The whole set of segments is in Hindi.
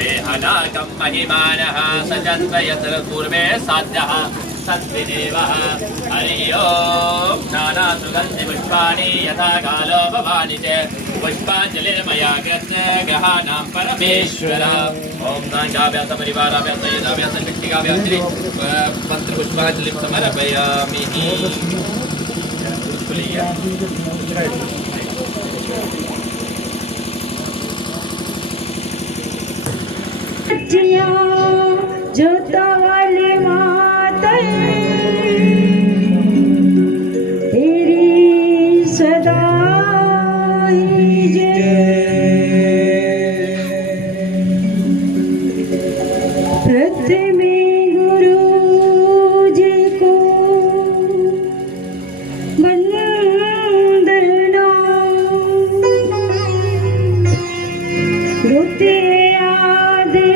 देहनाकं महिमानः सजन्त यत्र पूर्वे साध्यः सद्विदेवः हरि ओं नानासुगन्धिपुष्पाणि यथा कालो भवानि च पुष्पाञ्जलिर्मया कृत्य ग्रहाणां परमेश्वर ॐ नागाभ्यासपरिवाराभ्यास युधाभ्यास शक्तिकाभ्यास मन्त्रपुष्पाञ्जलिं समर्पयामि जोता वाले माता तेरी सदा जय। प्रथम गुरु जी को वंदना द्वितीय आदि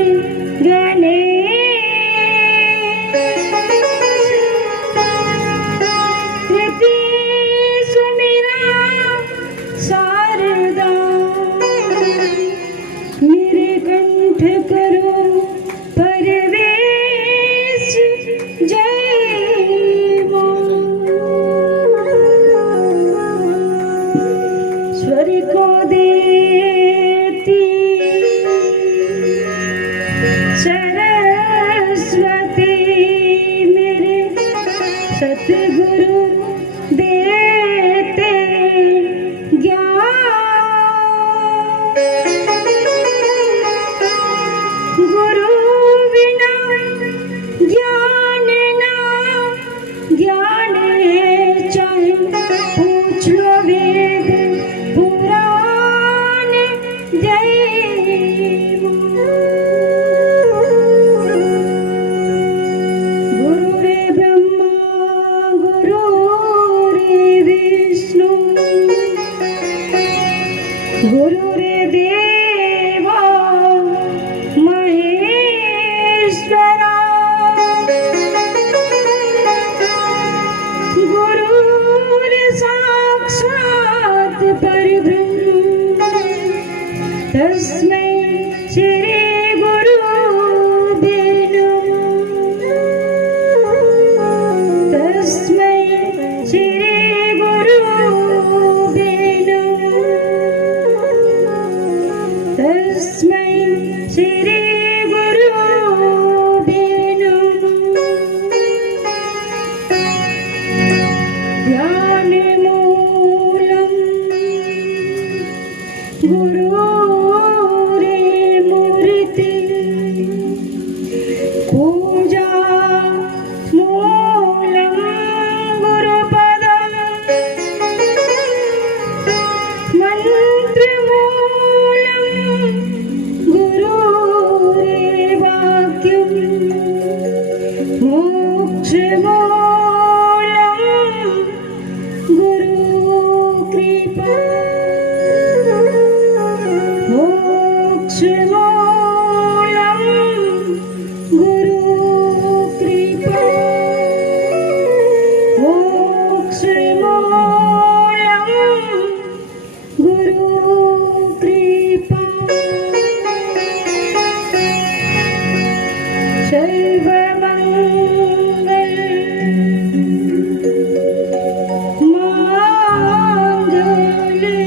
सतगुरु देते ज्ञान गुरु बिना ज्ञान ना ज्ञान चाहे पूछ लो वेद पुराण जय। गुरु रे देवा महेश्वरा गुरु रे साक्षात परब्रह्म तस्मै श्री गुरु तस्मै श्री तस्मै श्री गुरुवे नमः। ध्यानमूलं गुरुरे मूर्ति पूजा मूलं गुरुपदं मंत्रमूलं मोक्षमूलं गुरु कृपा मोक्षमूलं गुरु कृपा मोक्षमूलं गुरु कृपा सर्वमंगल मांगल्ये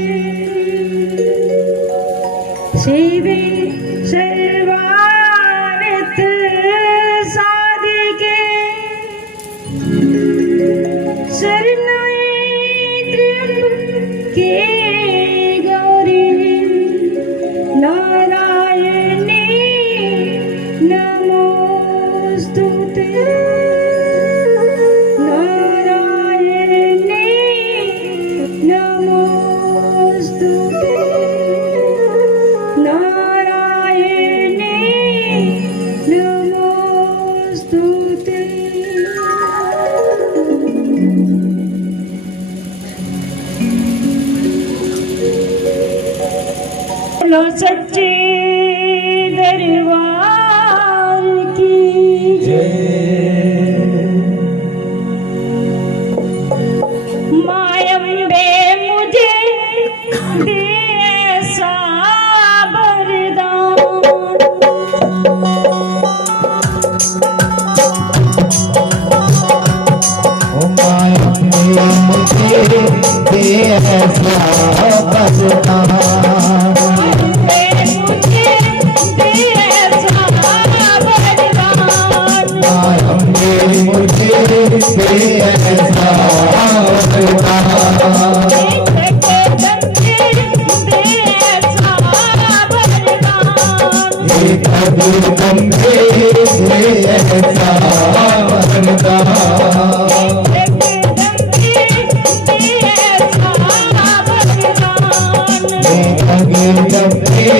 शिवे सर्वार्थ साधिके शरण्ये त्र्यंबके गौरी नारायणी नमोस्तुते नारायणी नमोस्तुते नारायणी नमोस्तुते। लो सच्चे दरबार की जय। मायम्बे मुझे दे ऐसा वरदान दे ऐसा वरदान मुझे दे ऐसा वरदान गंगे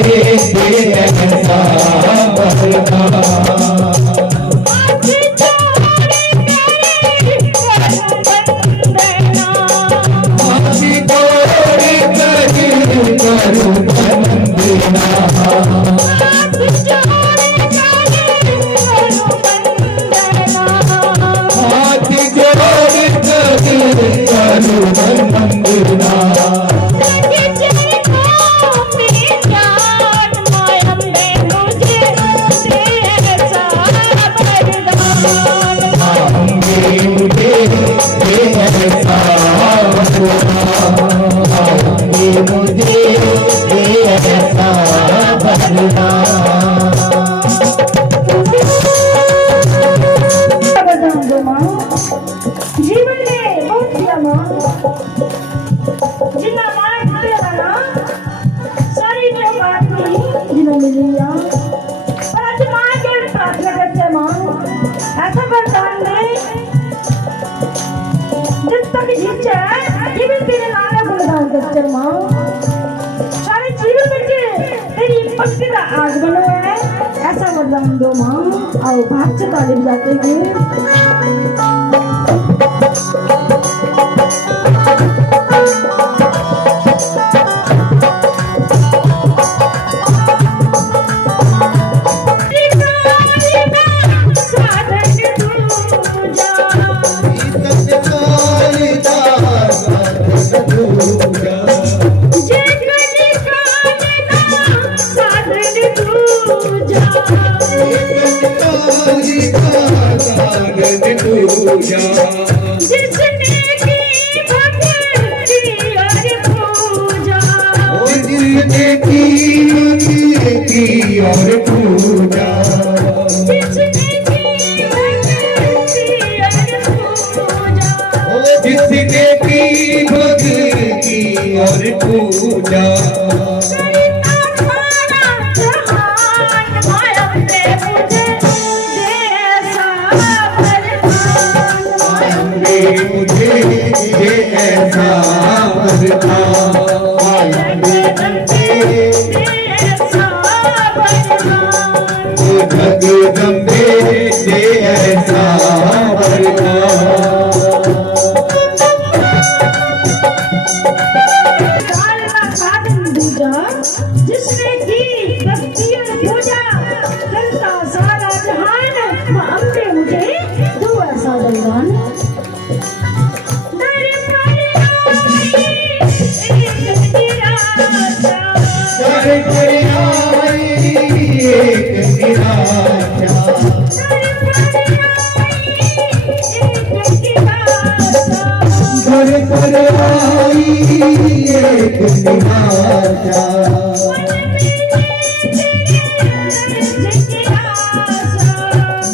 दे ऐसा वरदान जीवन में बहुत दिया मां जिन्ना मां दिया ना सारी ने बात नहीं जिन्ना मिलिया पर आज मां के प्रार्थना करते मां ऐसा वरदान दे जिस तक जीचे जीवन तेरे नाम गुणगान करते मां सारे जीवन में तेरी भक्ति का आग बनो है ऐसा वरदान दो मां आओ भाग से तालीम जाते हैं जिसने की भक्ति और पूजा मुझे ये ऐसा वरदान जगदम्बे दे ऐसा जिसने की भक्ति और पूजा करता सारा जहान मां अम्बे मुझे दो ऐसा वरदान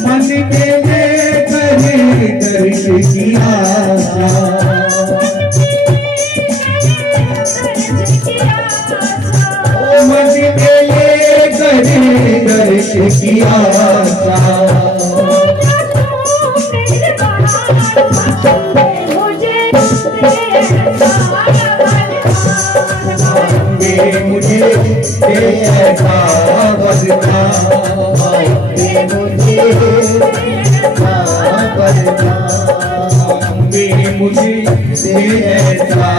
मन के दर्श की आशा मन के दर्श की आशा मुझे ऐसा वरदान मुझे ऐसा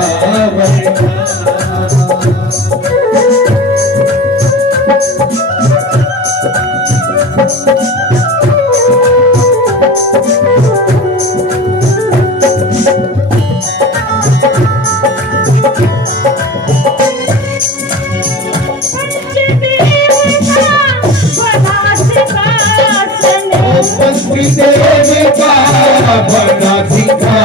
बना सिखा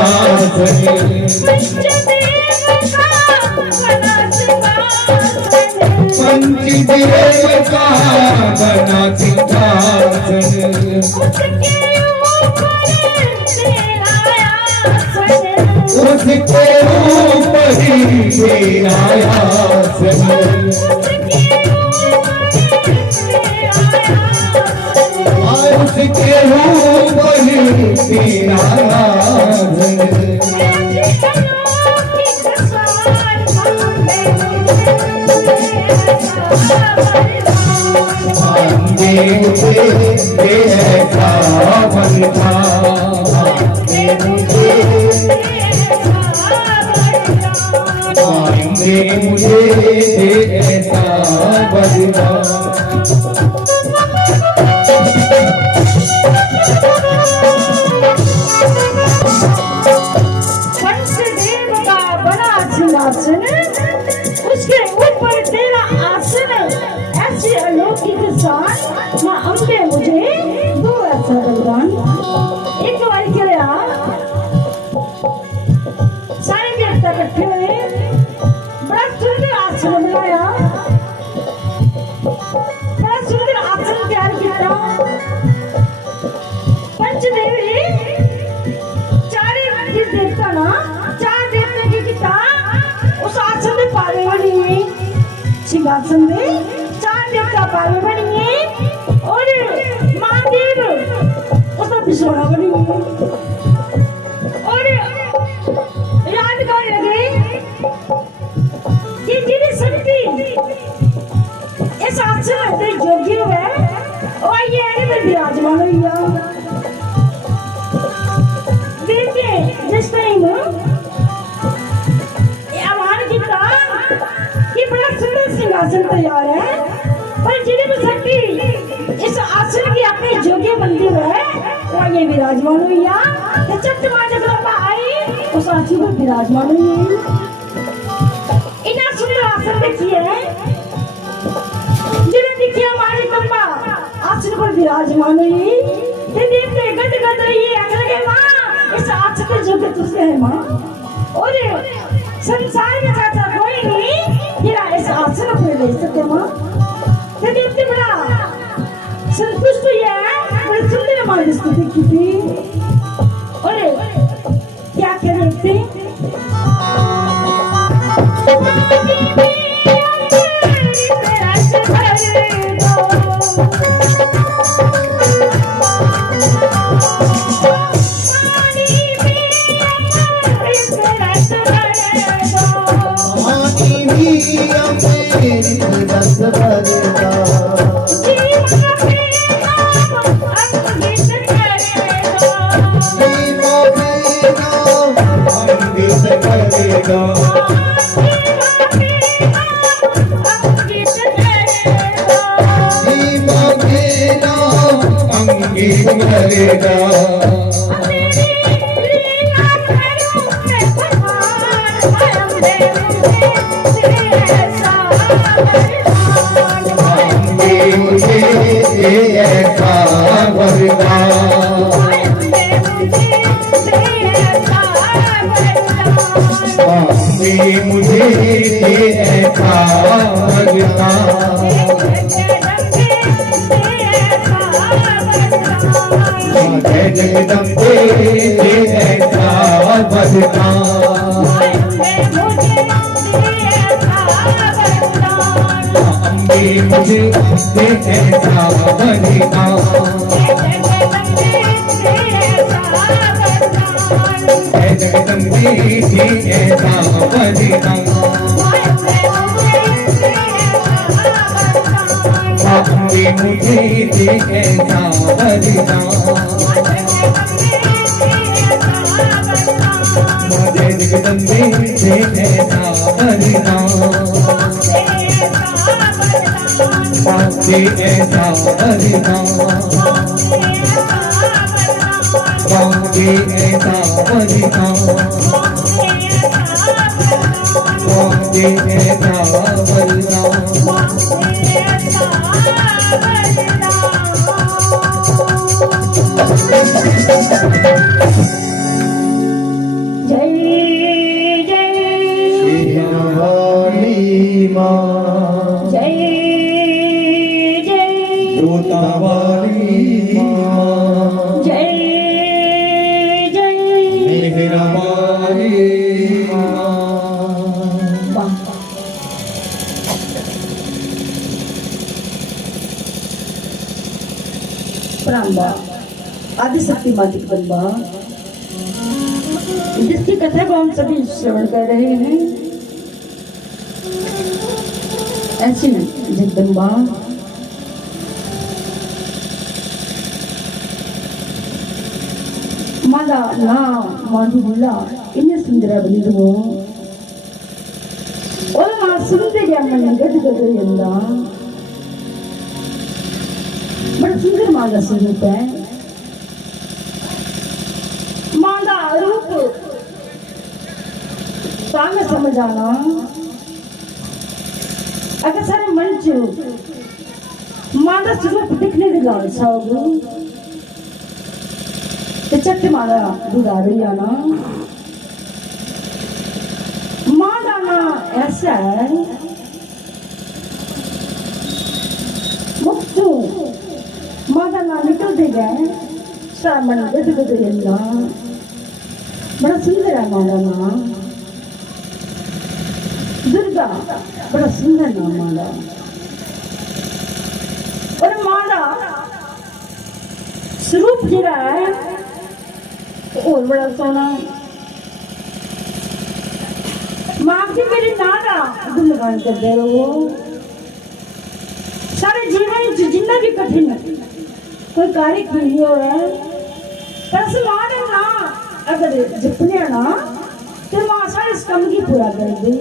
उसके ऊपर ही तेरा आसन, उसके ऊपर ही तेरा आसन। मुझे ऐसा बनता, मुझे ऐसा बनता। पंचदेव का बड़ा सिंहासन, उसके ऊपर तेरा आसन, ऐसी अलौकिक शान माँ अम्बे मुझे दो ऐसा वरदान। एक बार क्या सारे देवता इकट्ठे हुए, बड़ा सुंदर आसन बनाया, बड़ा सुंदर आसन तैयार किया। पंचदेवी चारे देवता ना, चार देवता की किता उस आसन में पावे बनी है, सिंहासन में चार देवता पावे बनी है, और महादेव उसका बिछोड़ा बनी है। और याद कर लगे कि जिन्हें शक्ति इस आसन में योग्य है और ये में विराजमान हुई है। देखिए जिस टाइम आह्वान किया कि बड़ा सुंदर सिंहासन तैयार है, पर जिन्हें भी शक्ति इस आसन की अपने योग्य बनती है और ये विराजमान हुई है। तो चट्टमा जगदम्बा आई उस आसन पर विराजमान हुई है। इतना सुंदर आसन देखिए, जिन्हें देखिए हमारी कम्बा आसन पर विराजमान हुई, देखते गद गद रही है, अगले माँ इस आसन के योग्य तुझसे है माँ, और संसार में चाचा कोई नहीं ये इस आसन पर ले सकते माँ। तो देखते बड़ा संतुष्ट हुई है, बड़ी सुंदर हमारी स्तुति की थी। और क्या क्या देखते मुझे ऐसा लगता, जगदम्बे ऐसा बजता, अम्बे मुझे ऐसा बजता, जगदम्बे ऐसा बजता, अम्बे मुझे ऐसा बजता, मुझे जगदम्बे ऐसा बजता, मुझे ऐसा बजता, मुझे ऐसा बजता, मुझे ऐसा बजता। जय जय वाली माँ, जय जय जोता वाली माँ, अपरांबा आदिशक्ति माँ जगदम्बा, जिसकी कथा को हम सभी श्रवण कर रहे हैं। ऐसी जगदम्बा मादा ना माधुला इन्हें सुंदर बंधु और ना सुंदर अम्मन गदगदयंदा बड़ा सुंदर मादा स्वरूप है। मादा रूप सामने समझ आना अगर सारे मन च मादा स्वरूप दिखने की लालसा होगी तो चट मारा बुरा रही आना। मादा ना ऐसा है मुक्तू मादा ना निकलते गए श्रावण गदगदयंदा बड़ा सुंदर है मादा ना। दुर्गा बड़ा सुंदर नाम मादा और मादा स्वरूप जरा है और बड़ा सोना। माँ की मेरी नाना गुणगान करते रहो सारे जीवन जितना भी कठिन कोई कार्य नहीं हो रहा है बस माँ ने ना अगर जपने ना तो माँ सारे इस काम की पूरा कर दे।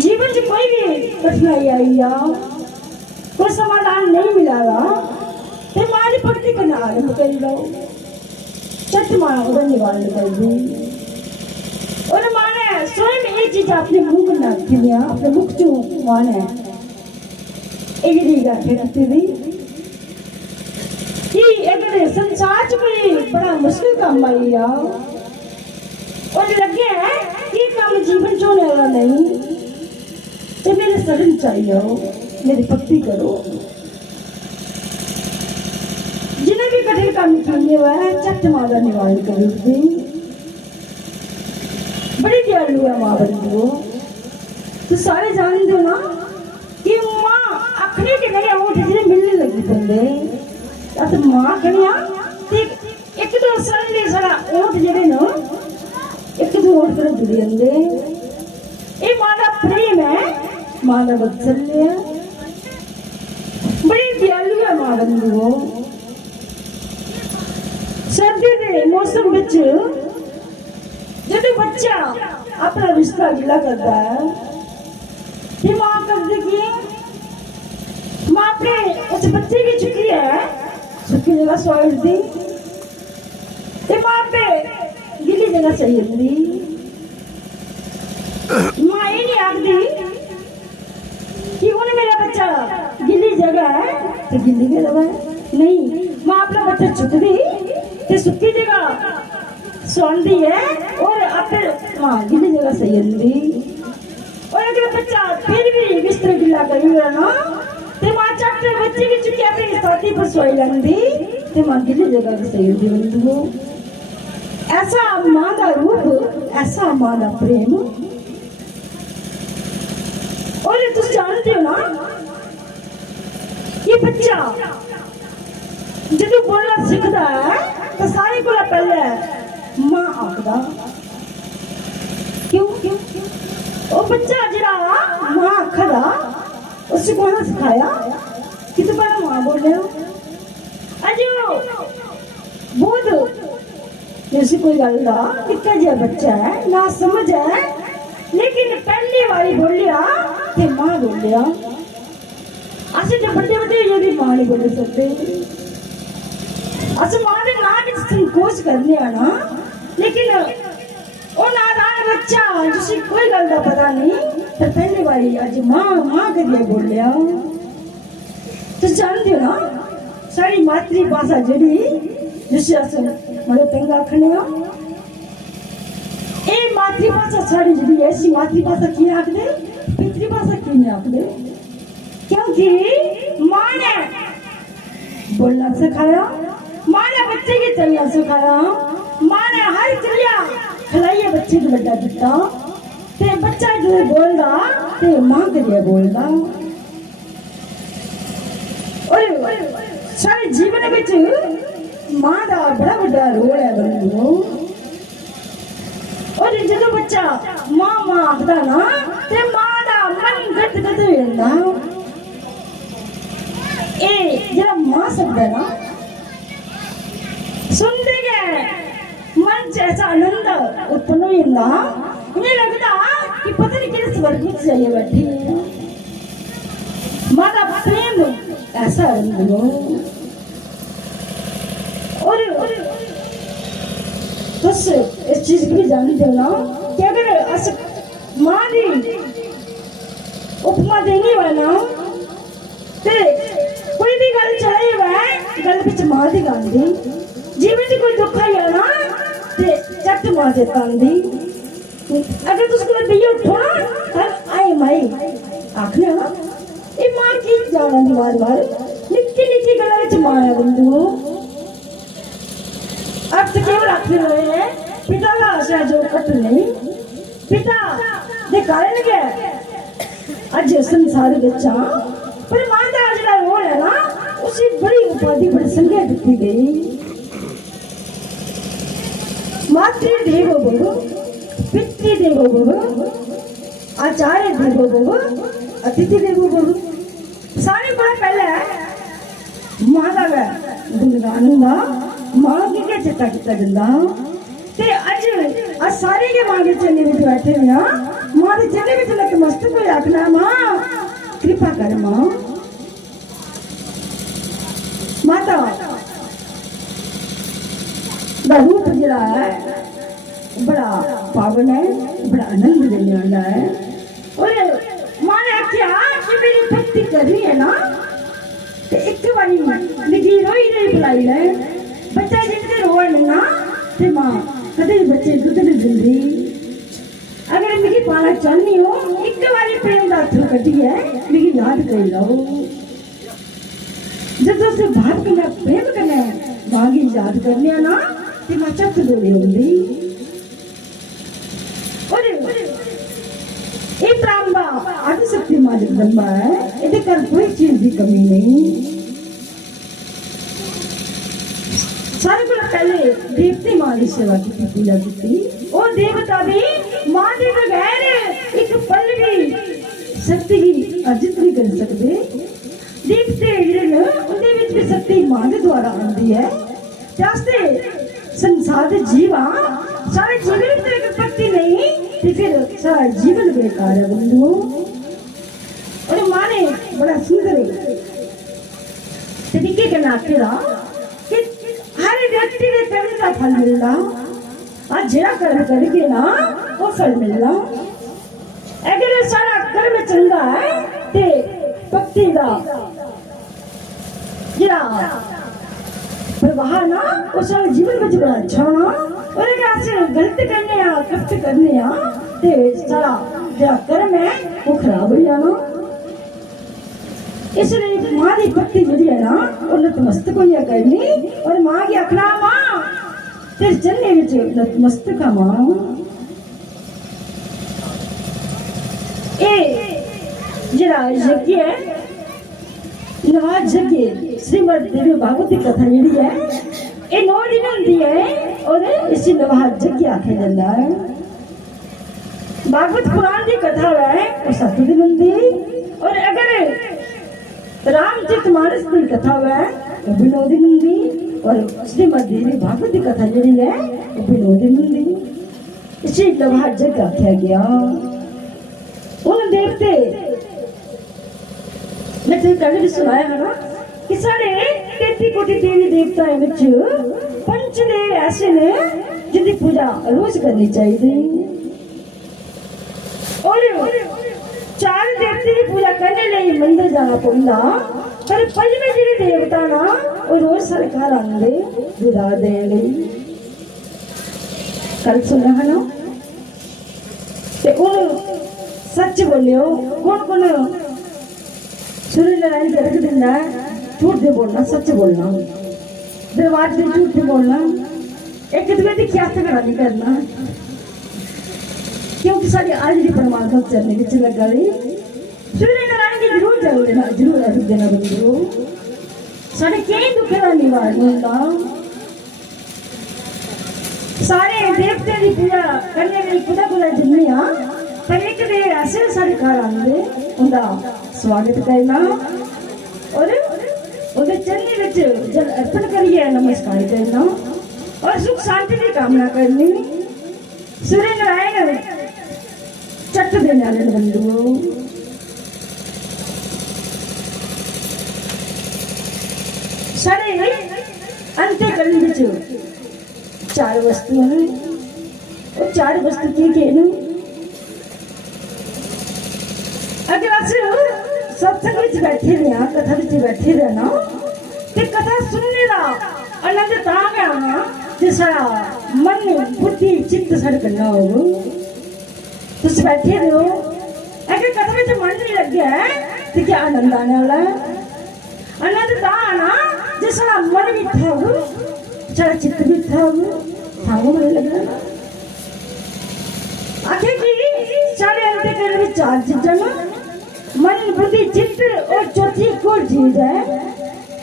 जीवन में कोई भी कठिनाई आई या कोई समाधान नहीं मिला तो माँ ने भक्ति करना आरंभ कर लो चट माँ उधर निवारण कर दी और माँ ने स्वयं एक चीज अपने मुंह में नाक दिया अपने मुख चू माँ ने एक रीगा फेंकती थी कि अगर संसार च कोई बड़ा मुश्किल काम आई या और लगे है कि काम जीवन चोने वाला नहीं तो मेरे शरण चाहिए मेरी भक्ति करो। जिन्हें भी कठिन काम किए हुआ है चट मादा निवारण करेगी। बड़ी दयालु है माँ बंधु तो सारे जानते हो ना कि माँ अखने के नए ओठ जिन्हें मिलने लगी बंदे या तो माँ कन्या एक तो सन ले सारा ओठ जड़े ना एक तो ओठ पर जुड़ी अंदे ये मादा प्रेम है मादा वात्सल्य बड़ी दयालु है माँ बंधु। सर्दी के मौसम में जब बच्चा अपना रिश्ता गिला करता है तो माँ कर देगी माँ अपने उस बच्चे की चुकी है सुखी जगह सोच दी तो माँ पे गिली जगह सही दी। माँ ये नहीं आखती कि उन्हें मेरा बच्चा गिली जगह है तो गिली की जगह है नहीं। माँ अपना बच्चा चुक दी तो सुखी जगह सोंदी है और अपने माँ गिली जगह सही दी और अगर बच्चा फिर भी बिस्तर गिला करी हुआ ना तो माँ चट्टे बच्चे की चुकी अपनी छाती पर सोई लंदी तो माँ गिली जगह की सही दी बंधु। ऐसा माँ का रूप ऐसा माँ का प्रेम और ये तुम जानते हो ना ये बच्चा जब बोलना सीखता है तो सारे को पहले माँ आखदा क्यों क्यों वो बच्चा जरा माँ आखदा उससे कौन सिखाया कि तू बड़ा माँ बोले अजो बहुत जैसे कोई गल का निक्का जिहा बच्चा है ना समझ है लेकिन पहली बारी बोलिया ते माँ बोलिया असं जब बड़े बड़े ये भी माँ नहीं बोल सकते असं माँ ने ना भी संकोच करने आना लेकिन वो नादान बच्चा जिसे कोई गल का पता नहीं तो पहली बारी आज माँ माँ करके बोलिया तो जानते हो ना सारी मातृभाषा जड़ी जिसे असं बड़े पेंगा खने ए मातृभाषा साड़ी जड़ी ऐसी मातृभाषा की आख दे पितृभाषा की नहीं आख दे क्योंकि माँ ने बोलना सिखाया माँ ने बच्चे की चलना सिखाया माँ ने हर क्रिया खिलाइए बच्चे को बड़ा दिता ते बच्चा जो बोलदा ते माँ के लिए बोलदा और सारे जीवन विच मां दा बड़ा बड़ा रोल है बंधुओं। और जो बच्चा मां मां आखदा ना ते मां दा मन गदगद हो जांदा। ए जरा मां शब्द है ना सुनते गए मन च ऐसा आनंद उत्पन्न हो जांदा, उन्हें लगता कि पता नहीं किस स्वर्ग में चले बैठी है। मां दा प्रेम ऐसा है। और बस इस चीज की भी जानते हो ना कि अगर अस मां दी उपमा देनी हो ना ते कोई भी गल चले हुआ गल बिच मां दी गल दी। जीवन च कोई दुख आई ना ते चट मां दे तांदी। अगर तुस कोई दियो उठो ना कल आए माई आखने ना ये मां की जाना दी बार निक्की निक्की गल्लां विच मां है बंधुओं। अब तो केवल आखिर हुए हैं पिता का आशा जो कट नहीं पिता दे कारण के अज संसार बच्चा पर मां का जड़ा रोल है ना उसी बड़ी उपाधि बड़ी संज्ञा दी गई। मातृ देवो भव पितृ देवो भव आचार्य देवो भव अतिथि देवो भव। सारे बात पहले मां का गुणगान हुआ मां के चिट्टा किया जाता ते अज सारे के मां के चेले में बैठे हुए मां के चेले में लग मस्तक हो आखना मां कृपा कर मां माता दा रूप जड़ा है बड़ा पावन है बड़ा आनंद देने वाला है। और मां ने आख्या कि मेरी भक्ति कर रही है ना ते एक बारी निजी रोई नहीं बुलाई है बच्चा जिनके रोल ना ते मां कदे बच्चे दूध नहीं दिंदी। अगर मिगी पाना चाहनी हो एक बारी प्रेम का हथ कटी है मिगी याद कर लो। जब से भाव करना प्रेम करना मां की याद करने ना ते मां चक दौड़ी होंदी। और ये प्रांबा आदि शक्ति मां जगदम्बा है इहदे कर कोई चीज की कमी नहीं। सारे को पहले देवते मां की सेवा की पूजा की और देवता भी मां के बगैर एक पल भी शक्ति की अर्जित नहीं कर सकते। देवते उनके विच भी शक्ति मां के द्वारा आती है। जास्ते संसार के जीव सारे जीवन में एक भक्ति नहीं तो फिर सारा जीवन बेकार है बंधुओं। और मां ने बड़ा सुंदर तरीके के नाते कि हर व्यक्ति के कर्म का फल मिलना आज जरा कर्म करके ना वो फल मिलना। अगर सारा कर्म चंगा है ते भक्ति का जरा प्रवाह ना वो सारा जीवन में बड़ा अच्छा होना। और अगर ऐसे गलत करने कष्ट करने ते सारा जरा कर्म है वो खराब हो जाना। इसलिए मां की भक्ति जी है ना वो नतमस्तक होइया करनी। और मां की आखना मां तेरे चलने विच नतमस्तक है मां। ए जरा यज्ञ है नवाज यज्ञ श्रीमद देवी भागवत की कथा जी है ये 9 दिन होती है और इसी नवाज यज्ञ आखे जाता है। भागवत पुराण की कथा है वो 7 दिन होती। और अगर रामचरित मानस की कथा है वो भी 9 दिन होंगी। और श्रीमद देवी भागवत की कथा जी है वो भी 9 दिन होंगी। इसी नवाज यज्ञ आख्या गया। उन देवते मैं तुझे कल भी सुनाया है ना कि साढ़े 33 कोटि देवी देवताएं विच 5 देव ऐसे ने जिनकी पूजा रोज करनी चाहिए। और 4 देवते की पूजा करने लिए मंदिर जाना पड़ता पर 5वें जी देवता ना वो रोज सरकार आते विदा देने कल सुना है ना सच बोलियो कौन कौन सूर्य नारायण के रख देना झूठ नहीं बोलना सच बोलना दरबार से झूठ नहीं बोलना एक दूसरे की क्या नहीं करना क्योंकि सारी आज की परमात्मा चलने की लगा रही सूर्य नारायण की जरूर जरूर देना रख देना बंधु। साढ़े कई दुख का निवारण होगा। सारे देवते की पूजा करने में कुदा कुदा जिन्ने आ पर एक दे ऐसे सारे घर आंदे उनका स्वागत करना और उनके चरणों में जल अर्पण करिए नमस्कार करना और सुख शांति की कामना करनी। सूर्य नारायण चट देने वाले बंधुओं सारे अंत्य कली में चार वस्तु हैं और चार वस्तु की कहूं अगर असि सत्संग में बैठे रहा कथा में बैठे रहना तो कथा सुनने का आनंद तांगा जो सारा मन बुद्धि चित्त साढ़े करना हो तुम बैठे रहो अगर कथा में मन नहीं लग गया है तो क्या आनंद आने वाला है। आनंद ताना जो सारा मन भी था सारा चित्त भी था मुझे लग रहा आखिर की सारे अंत करने चार चीजें मन बुद्धि चित्त और चौथी कोई चीज है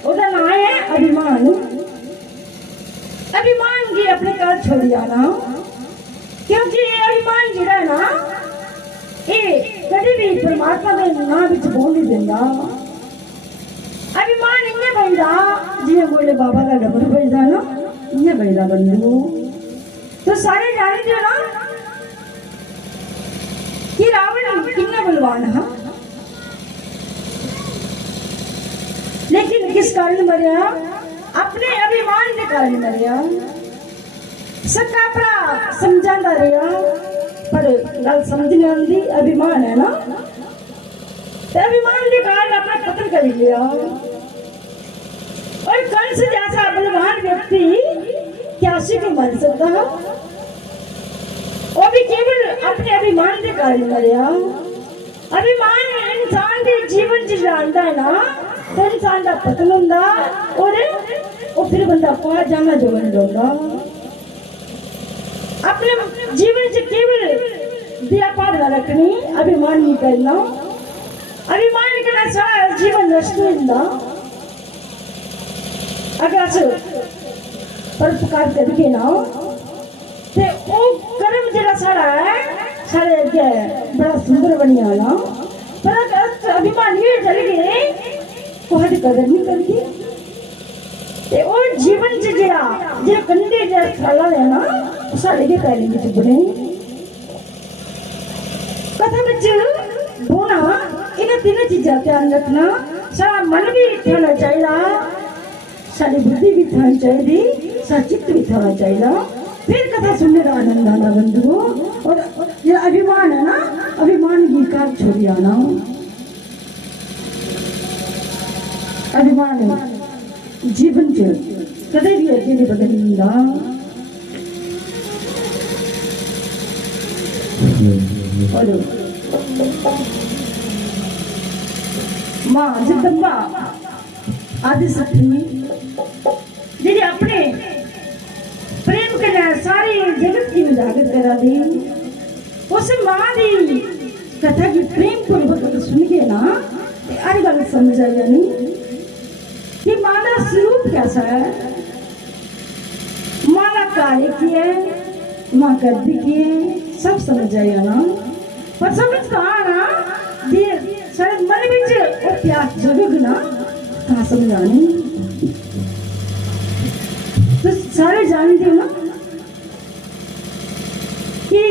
उसका नाम है अभिमान। अभिमान की अपने घर छोड़ जाना क्योंकि ये अभिमान जिहड़ा है ना ये कभी भी परमात्मा के नाम विच बोल नहीं देता। अभिमान इन्हें बनता जिन्हें बोले बाबा का डबर बजता ना इन्हें बजता बंधु तो सारे जानते हो ना कि रावण कितना बलवान है लेकिन किस कारण मरिया अपने अभिमान के कारण मरिया। सक्का भरा समझाता रहा पर गल समझने आती अभिमान है ना अभिमान के कारण अपना कत्ल कर लिया और कंस जैसा बलवान व्यक्ति क्या उसी को मर सकता है वो भी केवल अपने अभिमान के कारण मरिया। अभिमान इंसान के जीवन च जानता है ना तो इंसान का पतन होता और वो फिर बंदा कहा जाना जो बन जाता अपने जीवन से केवल व्यापार न रखनी अभिमान नहीं करना। अभिमान करना सारा जीवन नष्ट होता अगर परोपकार करके ना ते वो कर्म जरा सारा है सारे अगे बड़ा सुंदर बन जाना पर अगर अभिमान ये चल गए कोई कदर नहीं करती ते और जीवन च जरा जो कंधे जरा खाला है ना साढ़े के पैरों में चुभने कथा में बोना इन तीन चीजा ध्यान रखना सारा मन भी थाना चाहिए सारी बुद्धि भी थानी चाहिए सारा चित्त भी थाना चाहिए फिर कथा सुनने का आनंद आना बंधुओं। और ये अभिमान है ना अभिमान की कार छोड़ी आना अभिमान जीवन च कदे भी अगे नहीं बदलता। मां जगदम्बा आदिशक्ति जी अपने प्रेम के सारी जगत की उजागर करा दी उस मां की कथा की प्रेम पूर्वक सुन के ना हर गल समझ आई नहीं कि मां का स्वरूप कैसा है मां का कार्य की है मां करती की है सब समझ आया ना पर समझता ना सारे मन में वो प्यास जगह ना कहा समझानी तो सारे जानते हो ना कि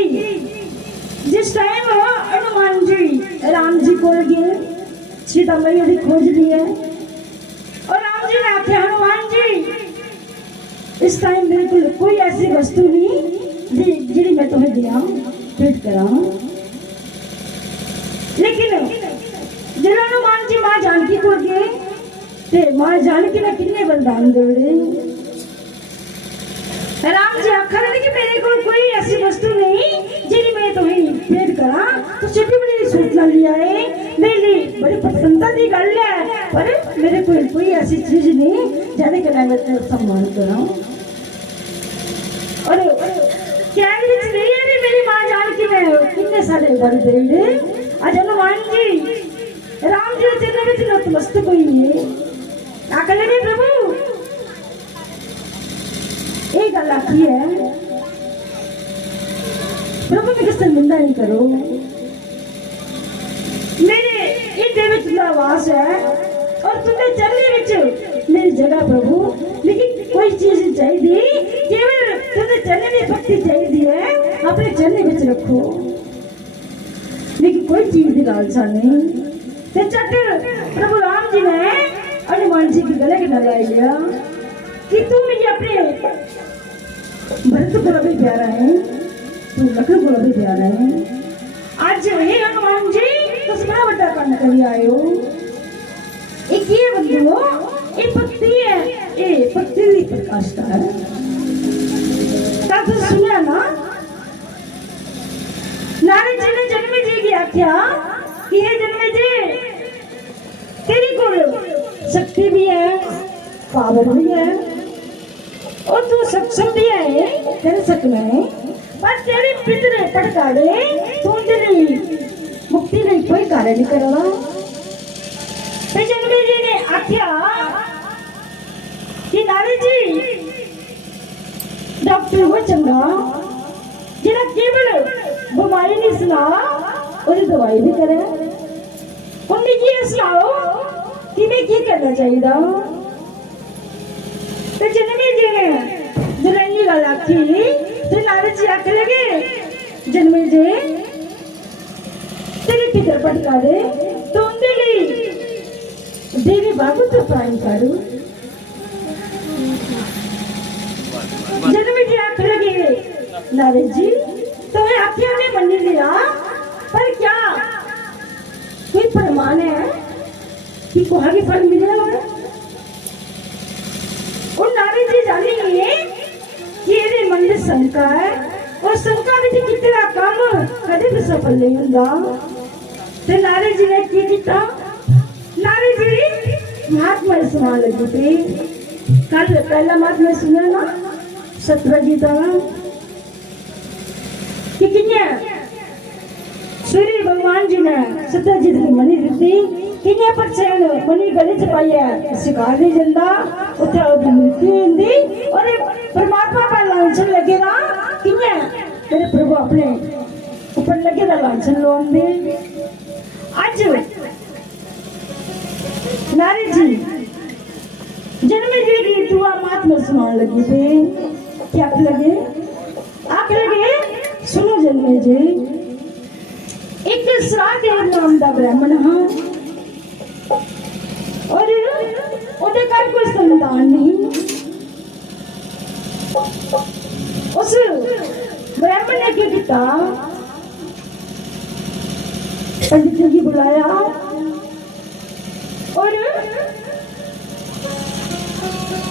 जिस टाइम हनुमान जी राम जी को गए सीता मैया की खोज ली है और राम जी ने आखे हनुमान जी इस टाइम बिल्कुल कोई ऐसी वस्तु नहीं जी मैं तुम्हें दिया भेंट करा लेकिन जब हनुमान जी मां जानकी को गए ते मां जानकी ने कितने वरदान दे राम जी आखर कि मेरे को कोई ऐसी वस्तु नहीं जी मैं तुम्हें भेंट करा तो सिटी बड़ी सोचना लिया है मेरी बड़ी पसंद की गल है पर मेरे को कोई ऐसी चीज नहीं जाने के मैं सम्मान करा और क्या मेरी मां जानकी ने कितने सारे वर दे आज हनुमान जी राम जी चरण में नतमस्तक हुई है आकर लगे प्रभु एक गल आखी है प्रभु ने किससे निंदा नहीं करो मेरे इधे विच वास है और तुम्हें चलने विच मेरी जगह प्रभु लेकिन कोई चीज चाहिए केवल तुम्हें चलने में भक्ति चाहिए है अपने चलने विच रखो लेकिन कोई चीज की लालसा नहीं ते चट प्रभु राम जी ने हनुमान जी के गले के न लाई लिया कि तू मुझे अपने भरत को भी प्यारा है तू लखन को भी प्यारा है आज हे हनुमान जी तुम बड़ा बड़ा काम कर आए हो एक ये बंदो ये भक्ति है ये भक्ति भी प्रकाश का है तब तो सुना ना नारद जी ने जन्मे जी की आख्या कि हे जन्मे जी तेरी को शक्ति भी है पावर भी है और तू सक्षम भी है तेरे सक में पर तेरे पितरे पटकाड़े तू तेरी मुक्ति नहीं कोई कार्य नहीं करवा तो जन्मे जी ने आख्या कि नारद जी डॉक्टर वो चंगा जिन्हें केवल बीमारी नहीं सुना और दवाई भी करे उन्हें ये सुनाओ कि मैं क्या करना चाहिए तो जन्मे जी ने जुलानी गल आखी तो नारद जी आख लगे जन्मे जी तेरे पितर पटका दे तो उनके लिए देवी भागवत प्राणी करू जन्मे जी आख लगे नारद जी तो ये आख्या ने मन लिया पर क्या कोई प्रमाण है कि को आगे फल मिलेगा और नारद जी जानेंगे कि ये मन में शंका है और शंका में कितना काम कदे भी सफल नहीं होगा तो नारद जी ने क्या किया नारद जी महात्मा सुना लगी थी कल पहला महात्मा सुना ना सत्यजीता कि किन्या सूर्य भगवान जी ने सत्यजीत की मनी दी किन्या पर चैन मनी गले च पाई है शिकार नहीं जंदा उथे ओदी मृत्यु हुंदी और परमात्मा का लांछन लगेगा किन्या तेरे प्रभु अपने ऊपर लगेगा लांछन लोन दे आज नारद जी जन्मे जी की दुआ महात्मा सुनाने लगी थी क्या लगे आख लगे सुनो जन्मे जी एक श्रादेव नाम का ब्राह्मण हाँ और उनके घर कोई संतान नहीं उस ब्राह्मण ने क्या किया पंडित जी को बुलाया और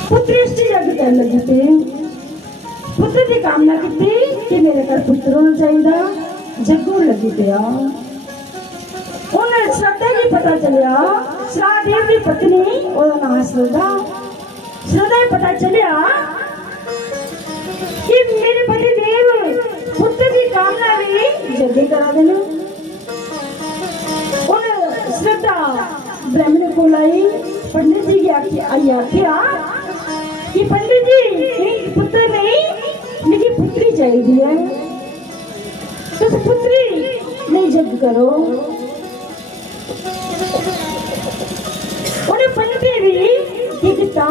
पुत्र जग कर लगी थे पुत्र की कामना की कि मेरे घर पुत्र होना चाहिए जगू लगी पिया उन्हें श्रद्धा की पता चलिया श्रादेव की पत्नी और नाम श्रद्धा श्रद्धा पता चलिया कि मेरे पति देव पुत्र की कामना भी जल्दी करा देना उन श्रद्धा ब्राह्मण को लाई पंडित जी की आख्या कि पंडित जी पुत्र नहीं लेकिन पुत्री चाहिए है तो पुत्री नहीं जग करो उन्हें पंडित भी ये कितना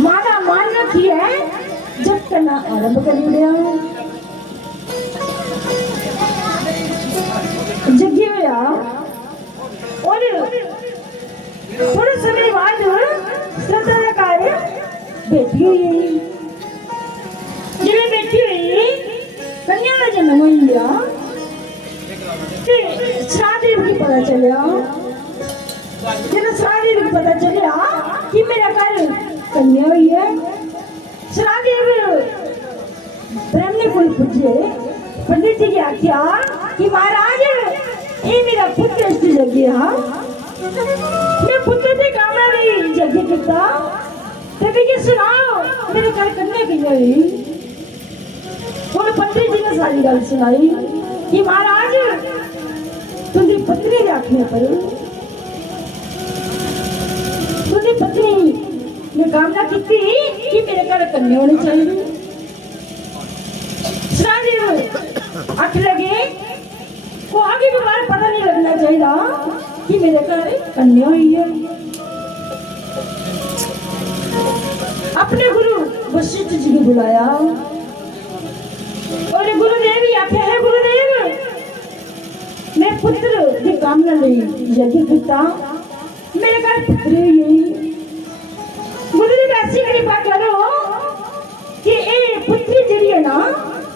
माना मान रखी है जब करना आरंभ कर दिया जगी होया और थोड़े समय बाद श्रद्धा का कार्य बैठी हुई जिन्हें बैठी हुई कन्या का जन्म हो गया श्रादेव की पता चलिया जब श्रादेव की पता चलिया कि मेरा घर कन्या हुई है श्रादेव ब्राह्मण को पूछे पंडित जी की आख्या कि महाराज ये मेरा पुत्र इसकी जगह हाँ मैं पुत्र की कामना नहीं जगह किता तभी कि सुनाओ मेरे घर कन्या की हुई और पंडित जी ने सारी गल सुनाई कि महाराज तुझे पत्नी के आखने पर तुझे पत्नी मैं कामना की थी कि मेरे घर कन्या होनी चाहिए। सरादेव आठ लगे को आगे भी बार पता नहीं लगना चाहिए कि मेरे घर कन्या हुई है। अपने गुरु वशिष्ठ जी को बुलाया और गुरुदेव ही आखे है गुरुदेव मैं पुत्र की कामना नहीं यज्ञ किया मेरे घर पुत्र ही गुरुदेव ऐसी कृपा करो कि ये पुत्री जड़ी है ना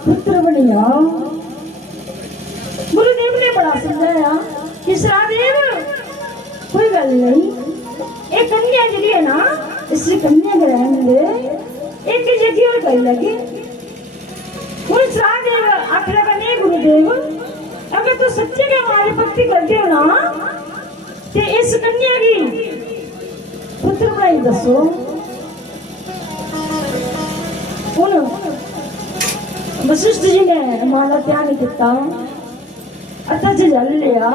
पुत्र बनिया। गुरुदेव ने बड़ा समझाया कि सरादेव कोई गल नहीं एक कन्या जड़ी है ना इस कन्या ग्रहण दे एक यज्ञ और कर लगे। सरादेव आखिर का नहीं गुरुदेव अगर तू सच्चे के हमारी भक्ति करते हो ना तो इस कन्या की पुत्र बनाई दसो। वशिष्ठ जी ने माला त्याग किया अथा से जल लिया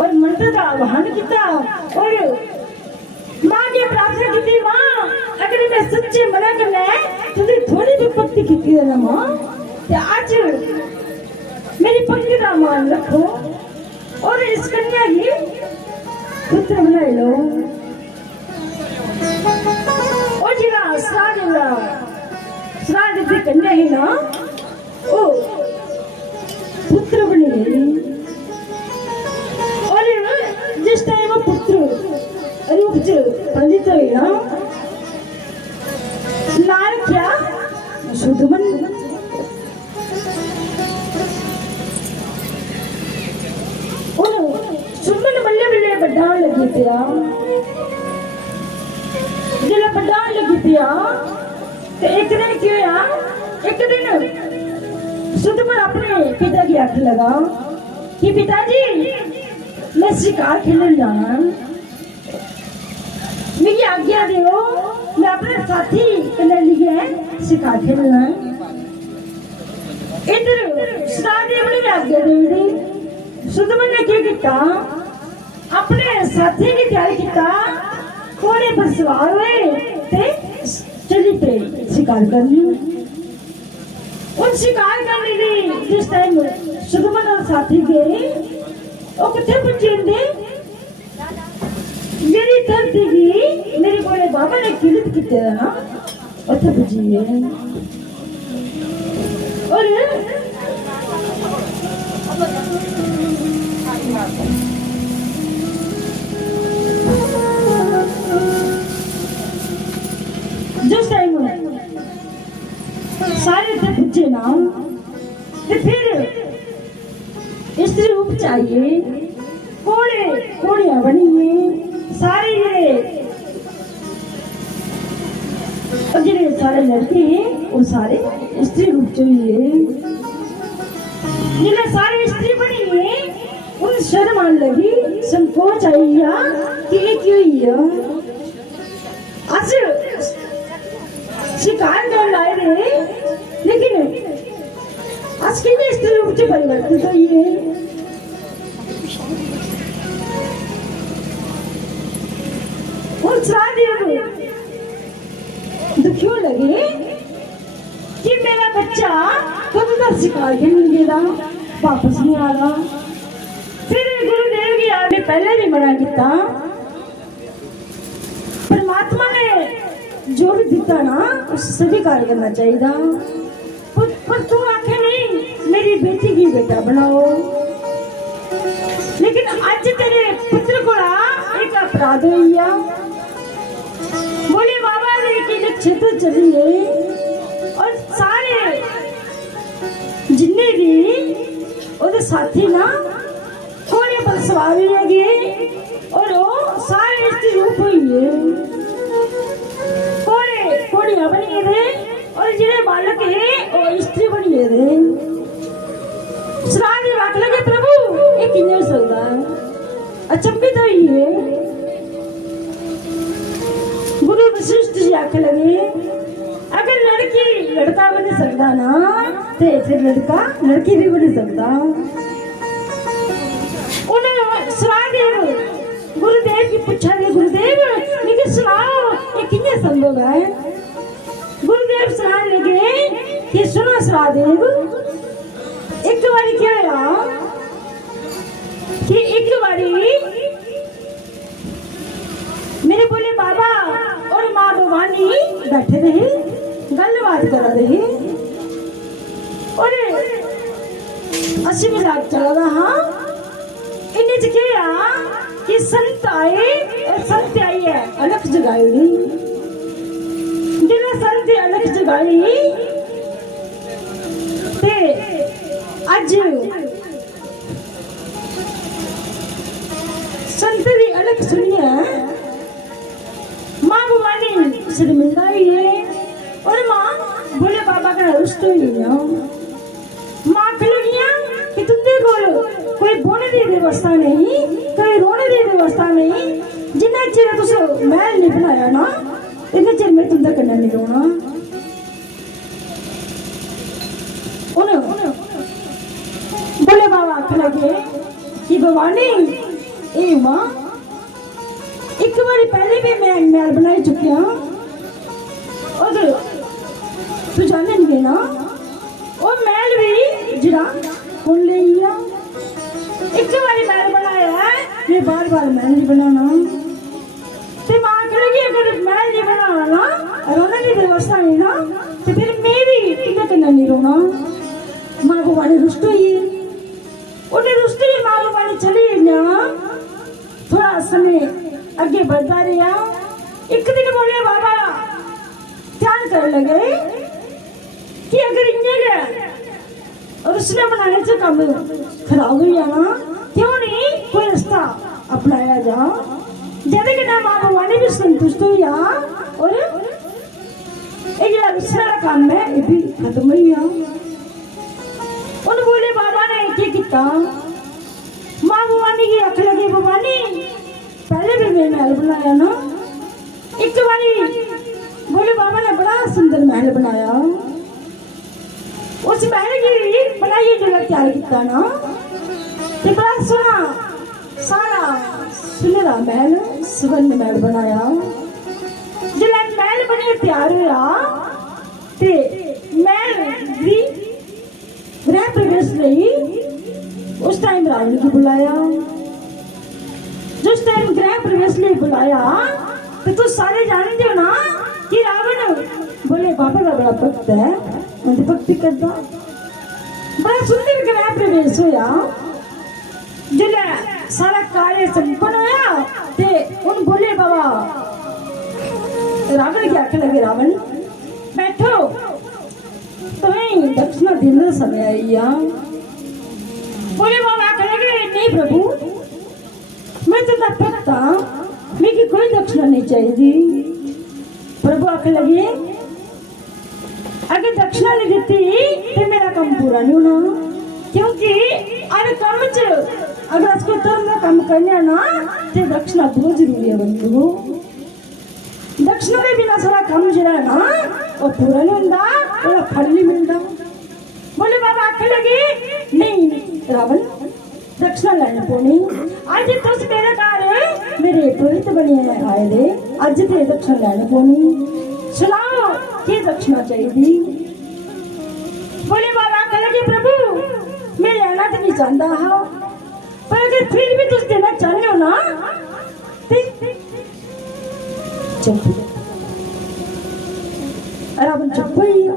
और मंत्र का आह्वान किया और मां की प्रार्थना की मां अगर मैं सच्चे मना करना है तो थोड़ी भी भक्ति की है ना मां तो आज मेरी भक्ति का मान रखो और इस कन्या की पुत्र बनाए लो। और जिला श्राद्ध की कन्या ही ना ओ पुत्र बनी और जिस टाइम पुत्र रूप से पंडित हुई ना लाल क्या सुधमन सुमन बल्ले बल्ले बड़ा लगी पिया जिला बड़ा लगी पिया तो एक दिन क्या एक दिन सुधमन अपने पिता की आंख लगा कि पिताजी मैं शिकार खेलने जाना मेरी आज्ञा दो मैं अपने साथी कने लिए शिकार खेलना। इधर सरादेव ने आज्ञा दी सुधमन ने क्या किया अपने साथी की तैयारी किया घोड़े पर सवार हुए चली पे शिकार करनी। उन शिकार करने की जिस टाइम सुधमन और साथी गए वो कितने बच्चे मेरी धरती की मेरे बोले बाबा ने किरत की तेरा ना उठे बुझी है और जिस टाइम सारे थे बुझे ना तो फिर स्त्री रूप चाहिए घोड़े घोड़ियां बनी है सारे सारे लड़के वो सारे स्त्री रूप चाहिए जिन्हें सारे स्त्री बनी है उन शर्म आने लगी संकोच आई कि ये क्यों है आज शिकार कर लाए रे लेकिन आज की स्त्री रूप से परिवर्तित हुई है। दुखियों लगे कि मेरा बच्चा कब तक शिकार खेलने गया वापस नहीं आ रहा। फिर गुरुदेव की आपने पहले भी मना किया परमात्मा ने जो भी दिता ना उसे स्वीकार करना चाहिए पर तू आखे नहीं मेरी बेटी की बेटा बनाओ लेकिन आज तेरे पुत्र को एक अपराध हुआ बोले बाबा ने क्षेत्र चली गई और सारे जिन्ने भी और साथी ना घोड़े पर सवार लगे और वो सारे स्त्री रूप हुई है घोड़े घोड़ियां बनी थे और जिन्हें बालक है वो स्त्री बनी थे। सरादेव रख लगे प्रभु ये किन्ने हो सकता है अचंभित हुई है। गुरु वशिष्ठ जी आख लगे अगर लड़की लड़का बन सकता ना तो फिर लड़का लड़की भी बन सकता। उन्हें सरादेव गुरुदेव की पूछा गुरुदेव लेकिन सुनाओ एक संभव है। गुरुदेव सुनाने लगे कि सुनो सरादेव, एक बारी क्या हुआ कि एक बारी मेरे बोले बाबा और माँ भवानी बैठे रहे, गलबात कर रहे और हंसी मजाक चला रहा। इन्हें क्या कि संत आए और संत आई है अलग जगाई, जिन्हें संत अलग जगाई ते अज संत दी अलग सुनिए माँ भवानी सिर मिलता ही है और माँ बोले बाबा का रुष्ट ही है। माँ लगियां कि तुम देखो कोई बोने दी व्यवस्था नहीं, कोई रोने दी व्यवस्था नहीं, जिन्ना चिर तुस महल नहीं बनाया ना इन्ने चिर में तुंदा कन्नै नहीं रोना। बोले बाबा आख लगे कि भवानी ए माँ एक बारी पहले भी मैं महल बनाई चुकी हूँ और तू जाने नहीं ना वो महल भी जरा कौन ले लिया। एक बारी महल बनाया है, ये बार बार महल नहीं बनाना। ते माँ कहेगी अगर महल नहीं बनाना ना, रोने की व्यवस्था नहीं ना, तो फिर मैं भी कितना करना नहीं रोना। माँ भवानी रुष्ट हुई, उन्हें रुष्ट हुई माँ भवानी चली ना। थोड़ा समय आगे बढ़ता रहा। एक दिन बोले बाबा ध्यान कर लगे कि अगर इन्हें और उसने बनाने से काम खराब हो गया ना, क्यों नहीं कोई रास्ता अपनाया जा, जैसे कि ना माँ भवानी भी संतुष्ट हुई और एक जरा दूसरा काम है ये भी खत्म हो गया। उन बोले बाबा ने क्या किया, माँ भवानी की आंख लगी भवानी पहले भी मैं महल बनाया ना। एक बारी बोले बाबा ने बड़ा सुंदर महल बनाया, उस महल की बनाई जो तैयार किया ना ते बड़ा सोना सारा सुनहरा महल सुवर्ण महल बनाया। जब महल बने तैयार हुआ ते महल दी गृह प्रवेश लई उस टाइम रावण को बुलाया। जिस टाइम गृह प्रवेश लिए बुलाया तो तू सारे जानते हो ना कि रावण बोले बाबा का बड़ा भक्त है, उनकी भक्ति करता। बड़ा सुंदर गृह प्रवेश होया, जिले सारा कार्य संपन्न होया ते उन बोले बाबा रावण क्या आखे लगे रावण बैठो तुम्हें दक्षिणा देने समय आईया। बोले बाबा आखे लगे नहीं प्रभु मैं तो भक्त हाँ, मेरी कोई दक्षिणा नहीं चाहिए। प्रभु आखे लगे अगर दक्षिणा नहीं देती तो मेरा काम पूरा नहीं होना, क्योंकि अरे काम च अगर उसको धर्म का काम करना ना तो दक्षिणा बहुत जरूरी है बंधु। दक्षिणा के बिना सारा काम जरा ना वो पूरा नहीं होता, वो फल नहीं मिलता। बोले बाबा आखे लगे नहीं रावण दक्षिणा लेने पौनी, आज तुस मेरे घर मेरे पुरोहित बने आए दे, आज ते दक्षिणा लेने पौनी, सुनाओ की दक्षिणा चाहिए। बोले बाबा आखे लगे प्रभु मैं लेना तो नहीं चाहता हाँ, पर अगर फिर भी तुम देना चाहते हो ना चुप। रावण चुप ही।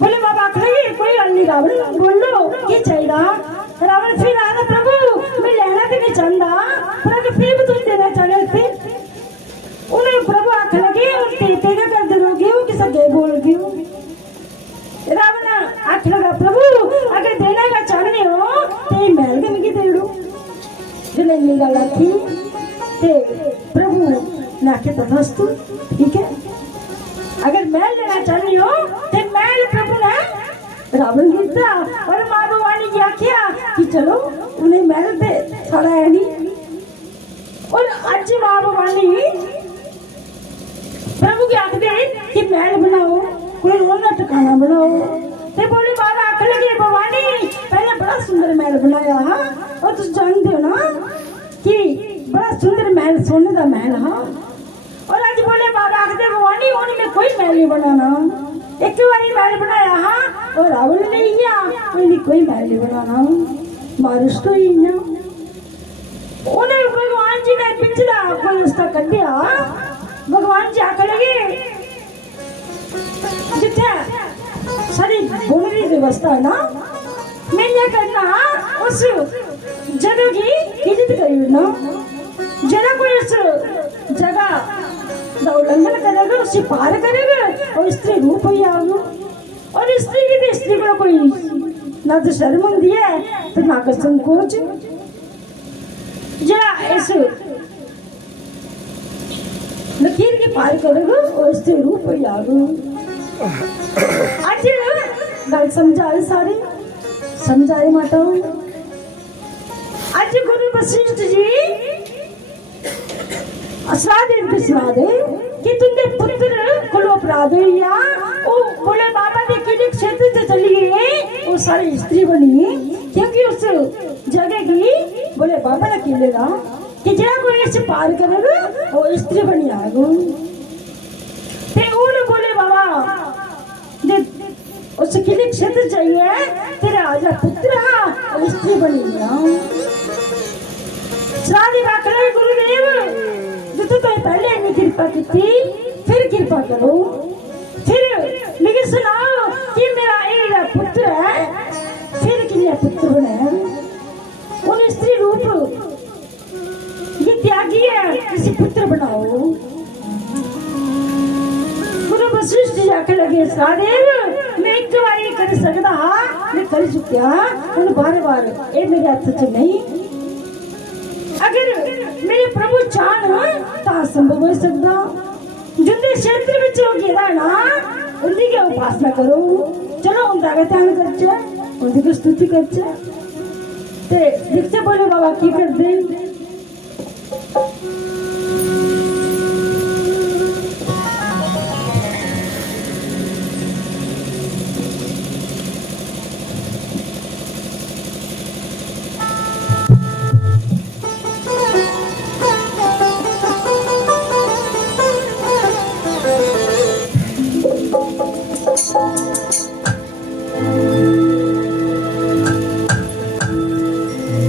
बोले बाबा आखे लगे कोई गल नहीं रावण बोलो क्या चाहिए। रावण फिर आया प्रभु मैं लेना तो नहीं चाहता, पर अगर फिर भी तुम देना चाहते उन्हें प्रभु आखे लगे और तेगा कर दोगे वो किसा गए बोल गए। रावण आख लगा प्रभु अगर देना का चाहने हो तो महल के मिगी दे दो। जिले गल आखी ते प्रभु ने आखे तथास्तु ठीक है, अगर महल लेना चाहनी हो तो महल प्रभु ने रावण गिरता और माँ भवानी की आख्या कि चलो उन्हें महल दे सारा है नहीं। और आज माँ भवानी प्रभु की आख दे कि महल बनाओ कोई रोना ठिकाना बनाओ। ते बोले बाबा आख लगे भवानी पहले बड़ा सुंदर महल बनाया हा, और तुम जानते हो ना कि बड़ा सुंदर महल सोने का महल हा, और जमाने में कोई महल नहीं बनाना। एक बारी महल बनाया हाँ और रावण ने ही कोई महल नहीं बनाना। बारिश तो ही ना उन्हें भगवान जी ने पिछला कोई उसका कर दिया। भगवान जी आकर लगे जिथे सारी बोलने की व्यवस्था है ना मैं क्या करना उस जगह की इज्जत करी ना। जरा कोई उस जगह का उल्लंघन करेगा उसे पार करेगा और स्त्री रूप ही आएगा। और स्त्री की तो स्त्री को कोई ना तो शर्म होती है तो ना कर संकोच। जरा इस लकीर के पार करेगा और स्त्री रूप ही आएगा। आज गल समझाए सारे समझाए माता। आज गुरु वशिष्ठ जी सुना दे कि तुमने पुत्र को अपराध हुआ वो बोले बाबा ने किले क्षेत्र से चली गई वो सारी स्त्री बनी क्योंकि उस जगह की बोले बाबा ने किलेगा कि जरा कोई ऐसे पार करेगा वो स्त्री बनी आगो। बोले बाबा उस किले क्षेत्र चाहिए तेरा आजा पुत्र और स्त्री बनी गुरुदेव तो पहले इन्हें कृपा की थी फिर कृपा करो फिर लेकिन सुनाओ कि मेरा एक पुत्र है फिर कितने पुत्र बने उन स्त्री रूप ये त्यागी है किसी पुत्र बनाओ। गुरु वशिष्ठ जाके लगे सादेव मैं एक बार कर सकता मैं कर चुका उन बार बार ये मेरे हाथ से नहीं। अगर मेरे प्रभु चाहन तो संभव हो सकता जिंदे क्षेत्र में जो गिरा ना उन्हीं की उपासना करो। चलो उनका का ध्यान करचे उनकी की स्तुति करचे ते दीक्षा बोले बाबा की कर दे।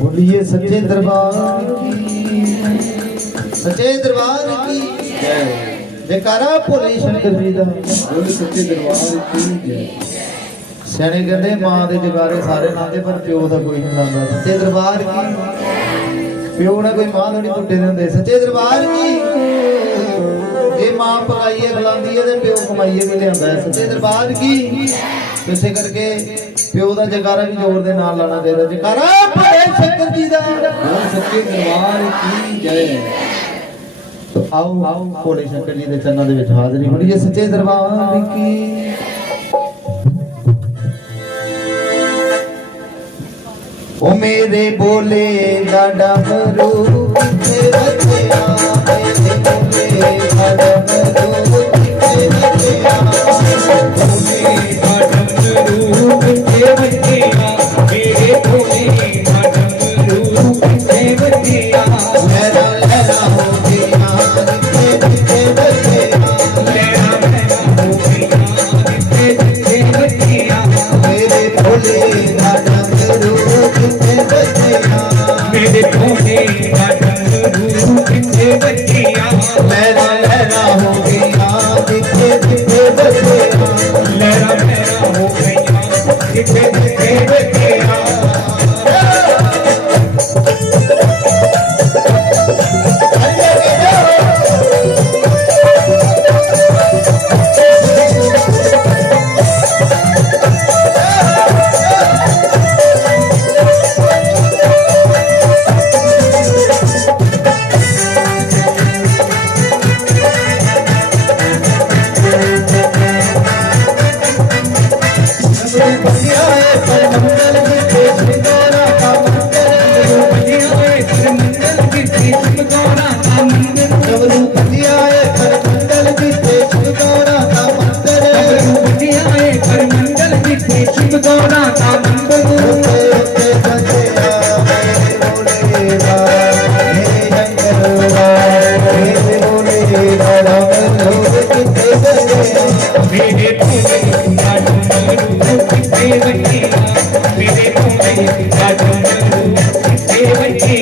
बोलिए सच्चे दरबार की जय। जयकारा भोले शंकर जी दा बोले सच्चे दरबार की जय। सियाने कहते मां दे जगारे सारे लांदे पर प्यो दा कोई नहीं लांदा। सच्चे दरबार की प्यो ने कोई मां थोड़ी टुटे दे हुंदे। सच्चे दरबार की ये मां पकाइए खिलांदी है ते प्यो कमाइए भी लियांदा है। सच्चे दरबार की इसे करके प्यो का जयकारा भी जोर दे नाल लाना चाहिए। जयकारा भोले शंकर जी दा बोल सच्चे दरबार की जय। तो आओ आओ भोले शंकर जी दे चरणों दे विच हाਜ਼ਰੀ होनी है। सच्चे दरबार की ओ मेरे बोले दा डमरू किथे रखया मेरे बोले दा डमरू किथे रखया मेरे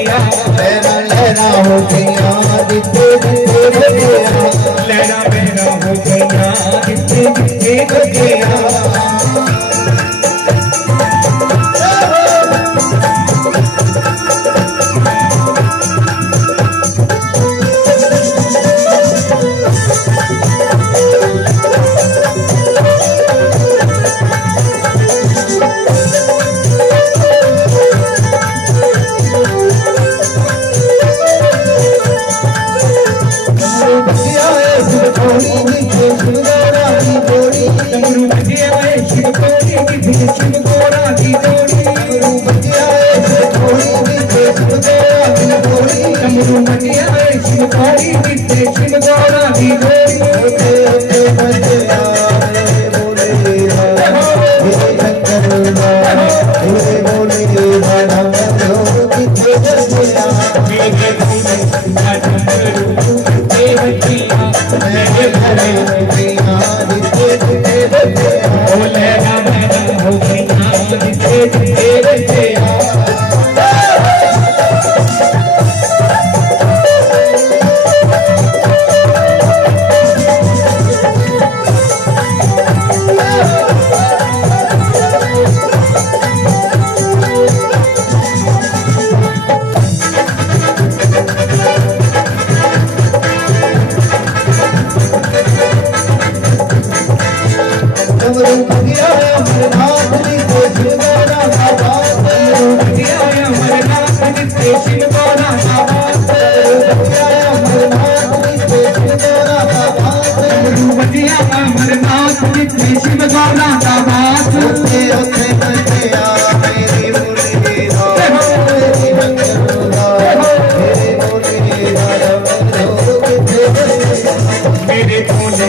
लहरा लहरा हो गया जिते जिते बजिया लहरा लहरा हो गया जिते जिते बजिया डमरू बजे आए शिव कोरी की धीर शिव गोरा की जोड़ी डमरू बजे आए शिव कोरी की धीर शिव गोरा की जोड़ी डमरू बजे आए शिव कोरी की धीर शिव गोरा की जोड़ी होते होते बजे आए बोले शंकर बोले राधा किथे बजिया मेरे भूले डमरू के बजिया मेरे भूले जिते जिते बजिया ओ लहरा लहरा हो गया जिते जिते बजिया डमरू बजिया अमरनाथ जी को शिवगोरा का बात बजिया अमरनाथ जिते शिव गोरा का बात बजिया अमरनाथ जी को शिवगोरा का बात बजिया अमरनाथ जिते शिव गोरा का बात होते होते बजिया मेरी बोली मेरी किथे बजिया मेरे भोले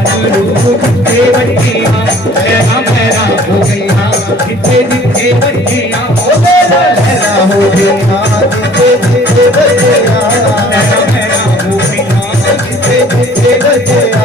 डमरू जिते बजिया लहरा लहरा हो गया जिते जिते बजिया लहरा हो गया जिते जिते बजिया लहरा लहरा हो गया जिते जिते बजिया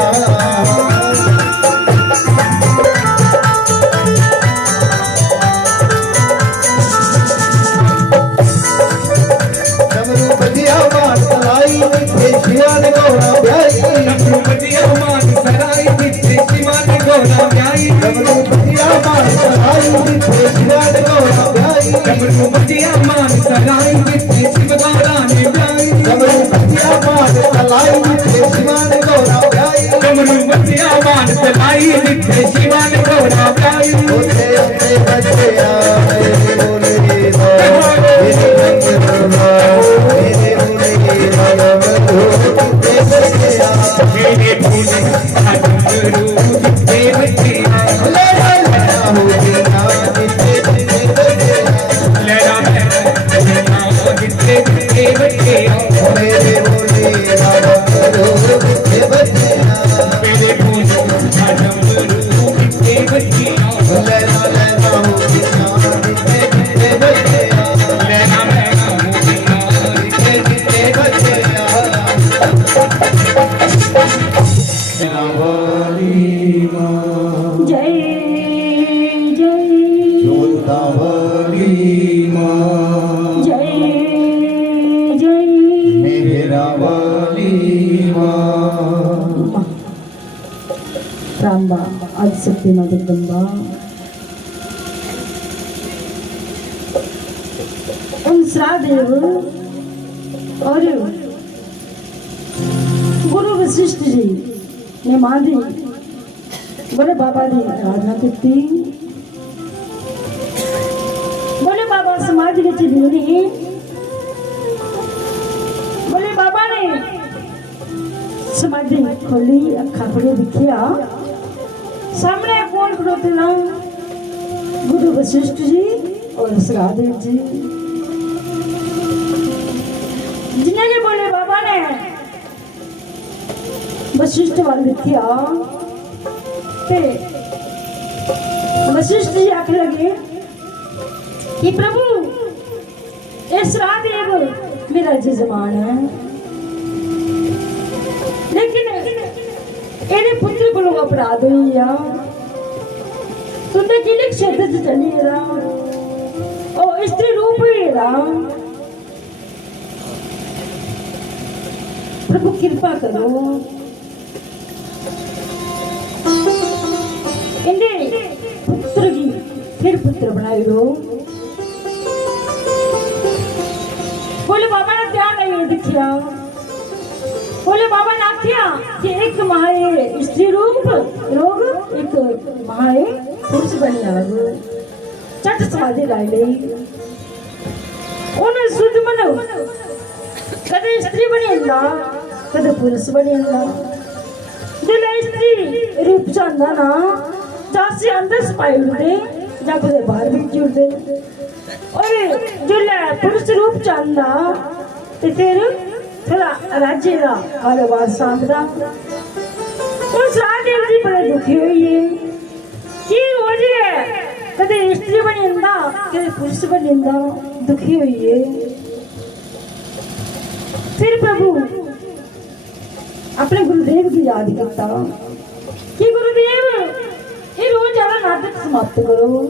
डमरू बजिया बात लाई जिते शिवान गौरा ब्याई डमरू बजिया मान सराय जिते शिवान गोरा ब्याई डमरू बजिया बात लाई जिते शिवान गौरा ब्याई डमरू बजिया मान सराय जिते शिव गोरा ने ब्याई डमरू बजिया बात लाई जिते शिवान गौरा ब्याई डमरू बजिया मान सराय जिते शिवान गोरा ब्याई होते होते बजिया मेरे बोले मेरे बोले किथे बजिया मेरे भोले डमरू जिते बजिया लहरा लहरा हो गया जिते जिते बजिया लहरा लहरा हो गया जिते जिते बजिया मेरे बोले किथे बजिया मेरे भोले डमरू जिते बजिया लहरा लहरा हो गया जिते जिते बजिया लहरा लहरा हो गया जिते जिते बजिया जय जय जोतावली माँ जय जय मेहरावाली माँ रामबा आदिशक्ति माँ जगदम्बा उन श्रादेव और गुरु वशिष्ठ जी ने मांधी बोले बाबा ने आराधना की बोले बाबा समाधि के चिड़ियों बोले बाबा ने समाधि खोली अखा पड़े दिखिया सामने कौन खड़ोते ना गुरु वशिष्ठ जी और सरादेव जी जिन्हें के बोले बाबा ने वशिष्ठ वाल दिखिया ते वशिष्ठ जी आके लगे कि प्रभु इस रादेव मेरा जजमान है लेकिन ਇਹਦੇ ਪੁੱਤਰ ਕੋਲੋਂ ਅਪਰਾਧ ਹੋਈ ਆ ਤੂੰ ਤੇ ਕਿਹੜੇ ਖੇਤ 'ਚ ਚੱਲੀ ਰਾ ਉਹ स्त्री रूप हेरा प्रभु कृपा करो इन्हें पुत्र की फिर पुत्र बनाए दो। बोले बाबा ने क्या नहीं दिखिया, बोले बाबा ने आख्या कि एक माए स्त्री रूप लोग एक माए पुरुष बन जाओ। चट समाधि लाई ली उन्हें शुद्ध मनो कदे स्त्री बनी कदे पुरुष बनी जिले स्त्री रूप चाहता ना जासे अंदर सपाई उड़ते जा कदे बाहर भी उड़ते और जिले पुरुष रूप चाहता ते फिर थोड़ा राज्य का कारोबार सांभदा। उस राजेव जी बड़े दुखी हुई है कि हो जी है कदे स्त्री बनी कदे पुरुष बनी दुखी हुई है। फिर प्रभु अपने गुरुदेव की याद करता कि गुरुदेव ये रोज ज्यादा नाटक समाप्त करो,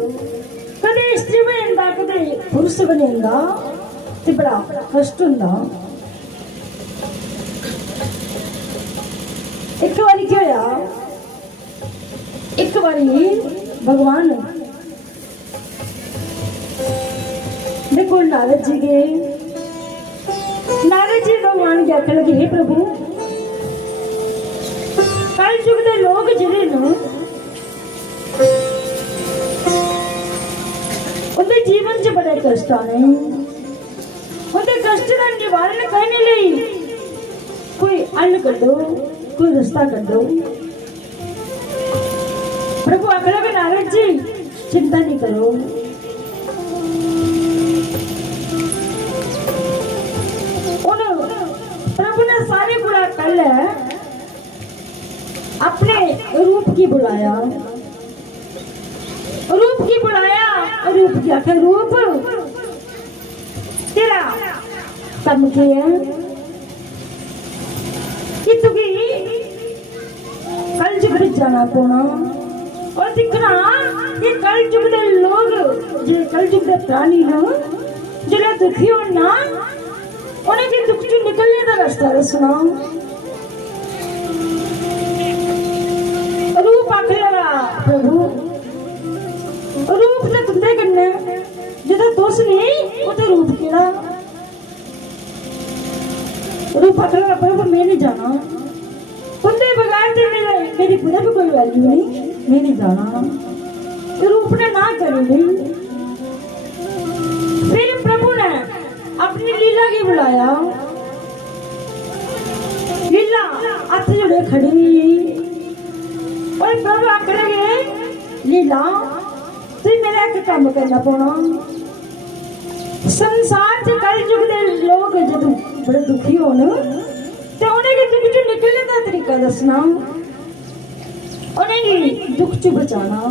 कदे स्त्री बनी कदे पुरुष बनी ते बड़ा कष्ट हुंदा। एक बारी क्या होया, एक बारी भगवान देखो नारद जी गए, नारद जी भगवान के आखने लगे हे प्रभु कल युग के लोग जिहड़े न उनके जीवन च बड़े कष्ट आने, उनके कष्ट का निवारण करने लिए कोई अन्न कढो, कोई रास्ता कढो। प्रभु आखने लगे नारद जी चिंता नहीं करो, प्रभु ने सारे बुला कल अपने रूप की बुलाया, रूप की बुलाया, रूप की आखिर रूप तेरा कम किया कि तुगी कल जुग जाना पौना और दिखना ये कल जुग दे लोग जे कल जुग दे प्राणी हो जिले दुखी हो ना उन्हें के दुख चो निकलने का रास्ता दसना। रूप आखिरा प्रभु रूप ने तुंदे कन्ने जिदा दोष नहीं उते रूप केड़ा, रूप आखिरा प्रभु मैं नहीं जाना तुंदे बगैर ते मेरी पूरे भी कोई वैल्यू नहीं, मैं नहीं जाना। रूप ने ना करी फिर प्रभु ने अपनी लीला की बुलाया, लीला हाथ जोड़े खड़ी और प्रभु आख लगे लीला तुम मेरा एक काम करना पौना। संसार से कल युग के लोग जो बड़े दुखी हो तो उन्हें दुख चो निकलने का तरीका दसना, उन्हें दुख चो बचाना।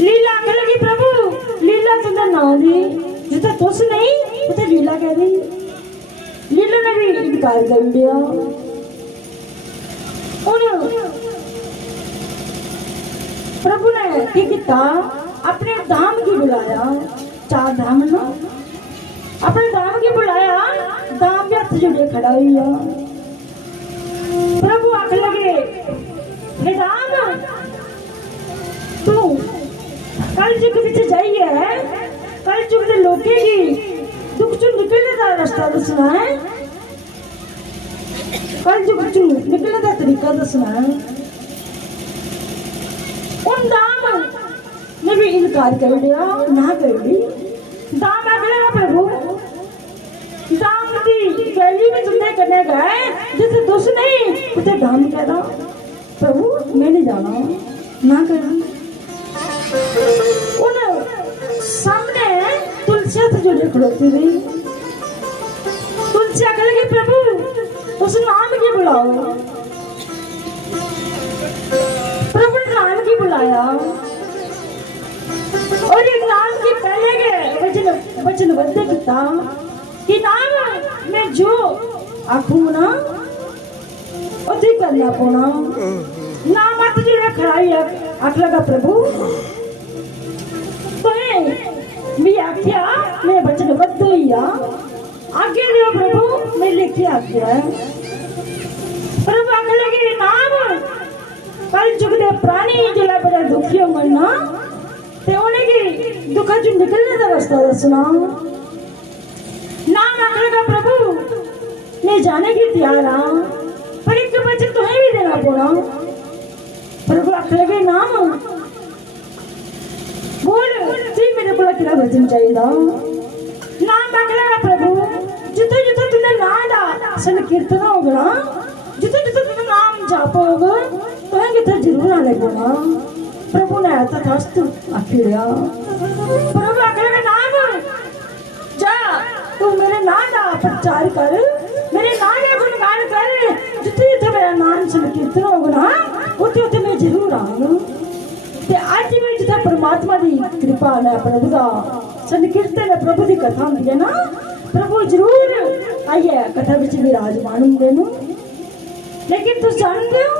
लीला आख लगी प्रभु लीला तुंदा नाम दी जितना तुस नहीं उसे लीला कह दी, लीला ने भी इनकार कर दिया। प्रभु ने की किया अपने धाम की बुलाया, चार धाम ना अपने धाम की बुलाया, धाम भी हाथ जोड़े खड़ा हुआ। प्रभु आख लगे हे राम तू कल युग विच जाइए कल युग के लोगों की दुख चो निकलने का रास्ता दसना है, कल युग चो निकलने का तरीका दसना है। उन दाम ने भी इनकार कर दिया, ना कर दी। दाम आखिर प्रभु दाम की वैल्यू भी तुमने करने गए जिसे दोष नहीं उसे दाम कहना। प्रभु मैं नहीं जाना ना करना। उन सामने तुलसी हाथ जोड़े खड़ोती रही, तुलसी आखने लगी प्रभु उस नाम की बुलाओ। प्रभु ने नाम की बुलाया और एक नाम की पहले के वचनबद्ध किया कि नाम मैं जो आखू ना उसे करना पौना। नाम हाथ जोड़े खड़ा ही आख लगा प्रभु भी आख्या मैं बचन बद्दो ही आगे दियो प्रभु मैं लेके आख्या है प्रभु आगे लगे नाम कल जुग दे प्राणी जिला बड़ा दुखी होंगे ना ते उन्हें की दुखा जो निकलने का रास्ता दसना नाम आगे लगा प्रभु मैं जाने की तैयार हाँ पर एक वचन तुम्हें भी देना पड़ा प्रभु आगे लगे नाम बोल जी मेरे को तेरा वचन चाहिए नाम आगे लगा प्रभु जितो जितो तुमने नादा संकीर्तन होगा जितो जितो तुमने नाम जापोगे तो है कितना जरूर आने बोला प्रभु ने ऐसा खास्तु आखिरिया प्रभु आगे लगा नाम जा तू मेरे नादा प्रचार कर मेरे नाम गुणगान कर जितने जितने मेरा नाम संकीर्तन होगा ना उतने उतने मैं जरूर आऊँ ते आज भी जितना परमात्मा दी कृपा है प्रभु का संकीर्तन प्रभु दी कथा होती है ना प्रभु जरूर आइए कथा बिच विराजमान होंगे नु लेकिन तुम जानते हो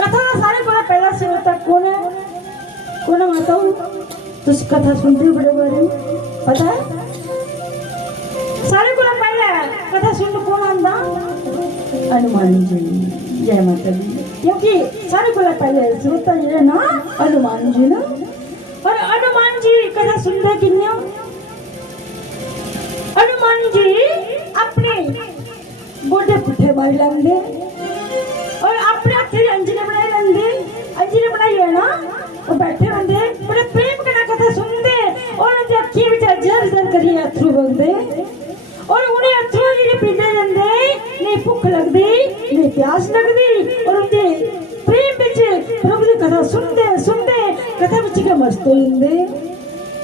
कथा सारे को पहला से तक कौन है बताओ तुम कथा सुनते हो बड़े बड़े पता है सारे को पहले कथा सुन कौन आंदा हनुमान जी जय माता दी क्योंकि सारे को पहले श्रोता जी है ना हनुमान जी ना और हनुमान जी कथा सुनते किन्ने हनुमान जी अपने गोडे पुठे मार लेंगे और अपने हाथी अंजलि बनाई लेंगे अंजलि बनाई है ना वो बैठे होंगे बड़े प्रेम कना कथा सुनते और उनकी अखी बिच जर जर करिए अथरू बोलते और उन्हें अथरू जी पीते जाते नहीं भुख लगती नहीं प्यास लगती और उनके प्रेम बिच प्रभु की कथा सुनते सुनते कथा बिच के मस्त हो जाते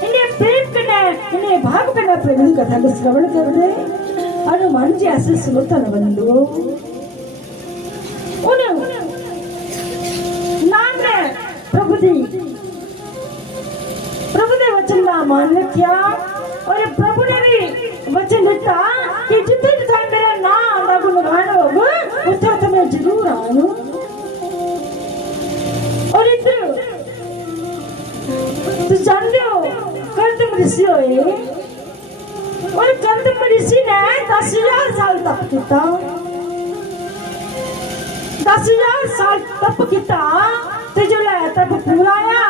इन्हें प्रेम करना इन्हें भाव करना प्रभु की कथा को श्रवण करते हनुमान जी ऐसे श्रोता न बंधु नाम ने प्रभु ने वचन का मान रखा और प्रभु ने भी वचन दिता कि जितने जितना मेरा नाम का गुणगान होगा उतना उतना मैं जरूर आऊं और इधर तो जानते हो कर्दम ऋषि होए और कर्दम ऋषि ने 10,000 साल तप किया 10,000 साल तप किया ते जो ले तप पूरा आया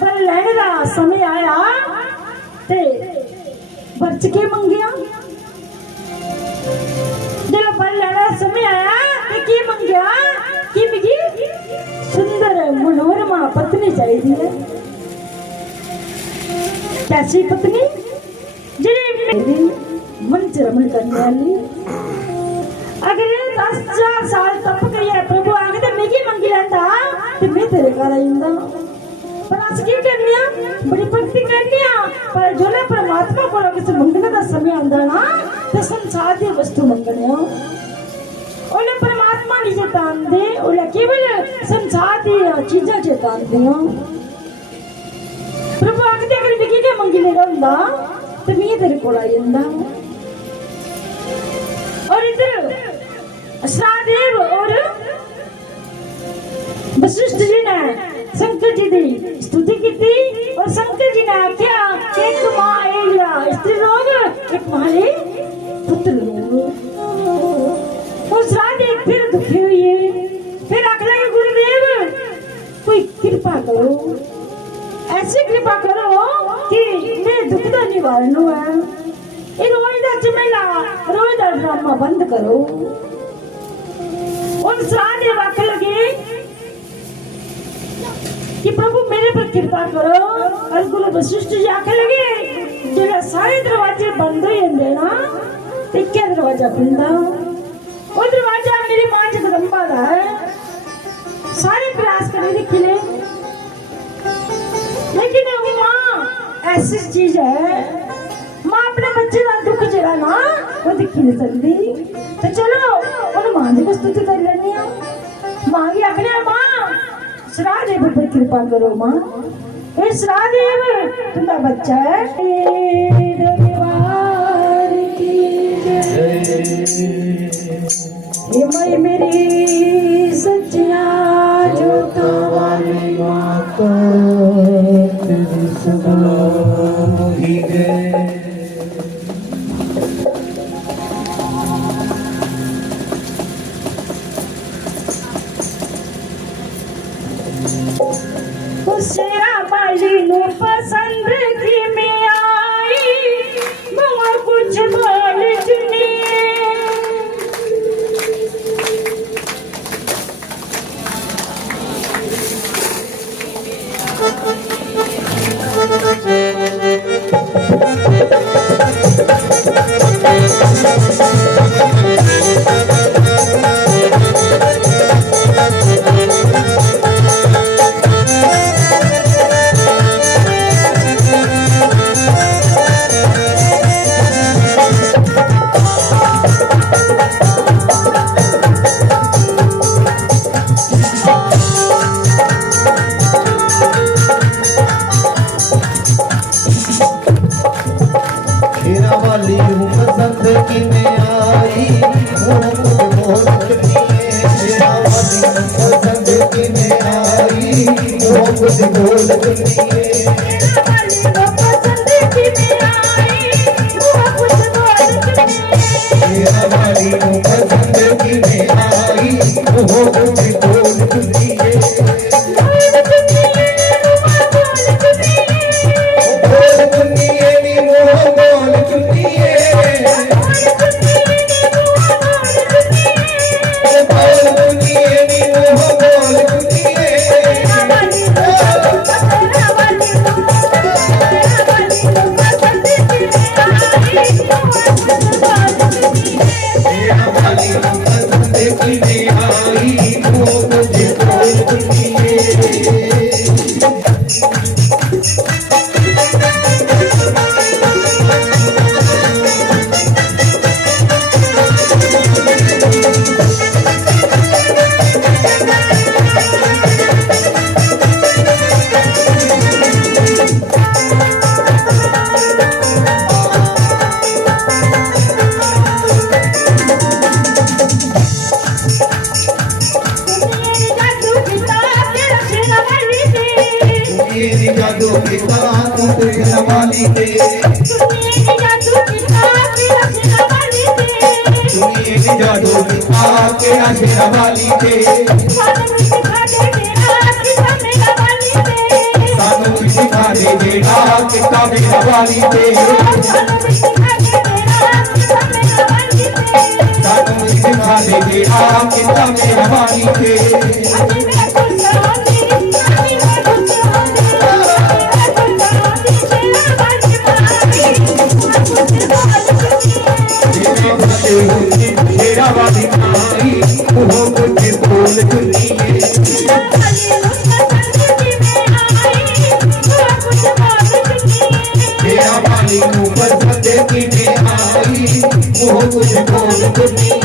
पर लेने का समय आया ते बच के मंगिया जो पर लेने समय आया ते की मंगिया कि मिगी सुंदर मनोरमा पत्नी चाहिए कैसी पत्नी जिन्हें मन च रमन करने वाली अगर 10,000 साल तप करिए प्रभु आगे तो मिगी मंगी लेंदा ते मैं तेरे घर आइंदा पर अस की करनिया बड़ी भक्ति करनिया पर जोले परमात्मा को किसी मंगने का समय आंदा ना तो संसार दी वस्तु मंगने ओले परमात्मा नहीं चेतान दे ओले केवल संसार दी चीजें चेतान दे प्रभु आगे अगर मिगी के मंगी लेगा हुंदा तो मैं तेरे को आइंदा और इधर श्रादेव और वशिष्ठ जी ने शंकर जी की स्तुति की थी और शंकर जी ने आख्या एक माँ एलिया स्त्री लोग एक मारे पुत्र लोग और श्रादेव फिर दुखी हुई फिर आख लगे गुरुदेव कोई कृपा करो ऐसी कृपा करो कि मेरे दुख का निवारण हुआ रोज का झमेला रोज का ड्रामा बंद करो और श्रादेव आख लगे कि प्रभु मेरे पर कृपा करो और गुरु वशिष्ठ जी आख लगे जब सारे दरवाजे बंद हो जाते ना तो क्या दरवाजा खुलता वो दरवाजा मेरी मां जगदम्बा का है सारे प्रयास करे दिखिले लेकिन वो मां ऐसी चीज है मां अपने बच्चे का दुख जरा ना वो दिखी नहीं सकती तो चलो उन मां की स्तुति कर लेनी मां की आखने मां श्रादेव पर कृपा करो मां ये श्रादेव तुम्हारा बच्चा है ये मैं मेरी सच्चिया जो वाली माता तेरी सदा ही जय। शेरा बाली नु पसंद की में आई मुआ कुछ बोल चुनिए शेरा वाली हूँ पसंद की में आई वो मुझ बोल चुनिए। शेरा वाली हूँ पसंद की में आई वो मुझ बोल चुनिए। शेरा बाली नु पसंद की में आई मुआ कुछ बोल चुनिए शेरा वाली हूँ पसंद की में आई वो मुझ बोल चुनिए। बोल चुनिए नी मोह बोल चुनिए। बोल चुनिए नी मोह बोल चुनिए। शेरा वाली हूँ पसंद की में आई वो मुझ बोल चुनिए। मेरी जादू की ताकत शेरा वाली दे। मेरी जादू की ताकत शेरा वाली दे। सानू भी सिखा दे बेटा कितना मेरा वाली दे। सानू भी सिखा दे बेटा कितना मेरा वाली दे। शेरा वाली आई वो मुझ बोल चुनिए। शेरा वाली को पसंद की में आई वो मुझ बोल चुनिए।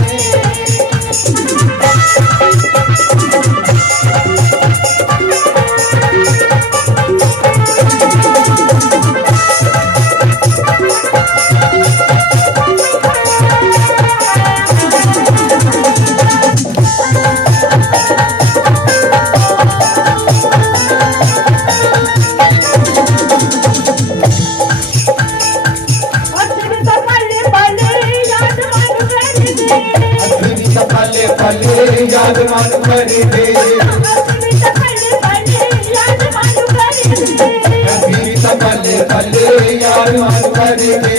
पले पले याद मन कर दे। पले पले याद मन कर दे।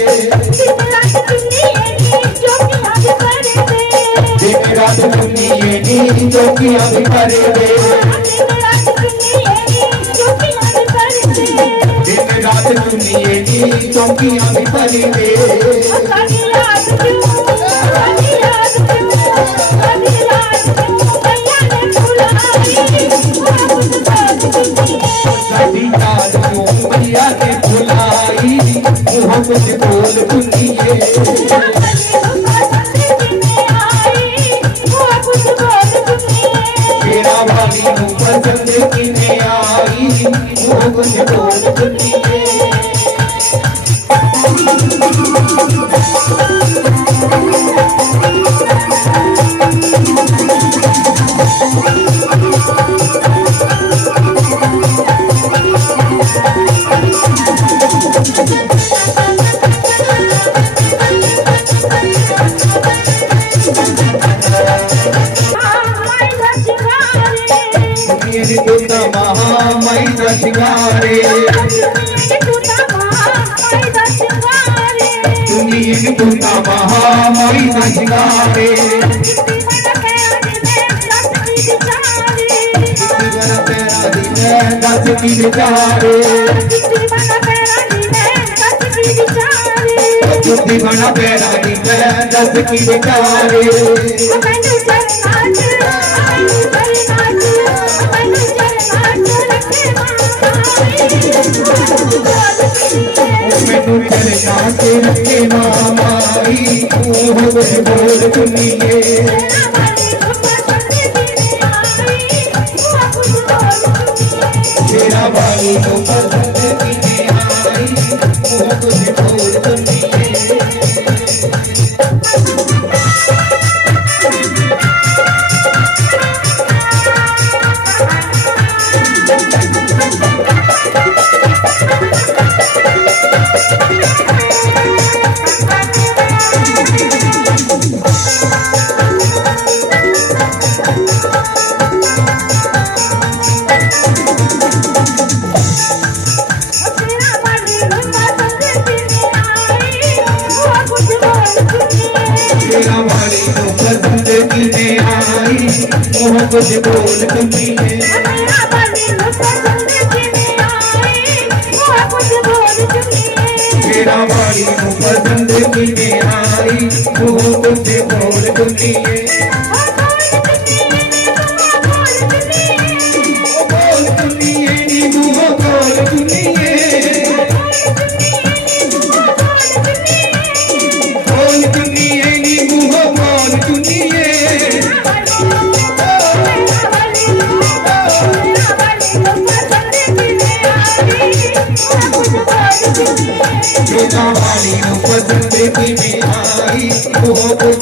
दिन रात दुनिया नी चौकियां भी कर दे। दिन रात दुनिया नी चौकियां भी कर दे। मैया ने बुलाई वो मुझ बोल चुनिए। शेरा वाली हूँ पसंद की में आई वो मुझ बोल चुनिए। Thank you. मेरी दुर्गा महामाई दा सिंगारे दुनिया दुर्गा महामाई दा सिंगारे दीवाना पैरा दी मैं दस की बेचारे दीवाना पैरा दी मैं दस की बेचारे मैनू चलना के रखे मामाई होवे बोल सुनिए तेरा वाली को पसंद की आई होवे बोल सुनिए तेरा वाली को पसंद की आई मोहब्बत बोल सुनिए तेरा वाली को पसंद की आई मोहब्बत बोल सुनिए बोल सुनिए नी मुँह बोल सुनिए बोल सुनिए नी मुँह बोल सुनिए तेरा वाली को पसंद की आई मोहब्बत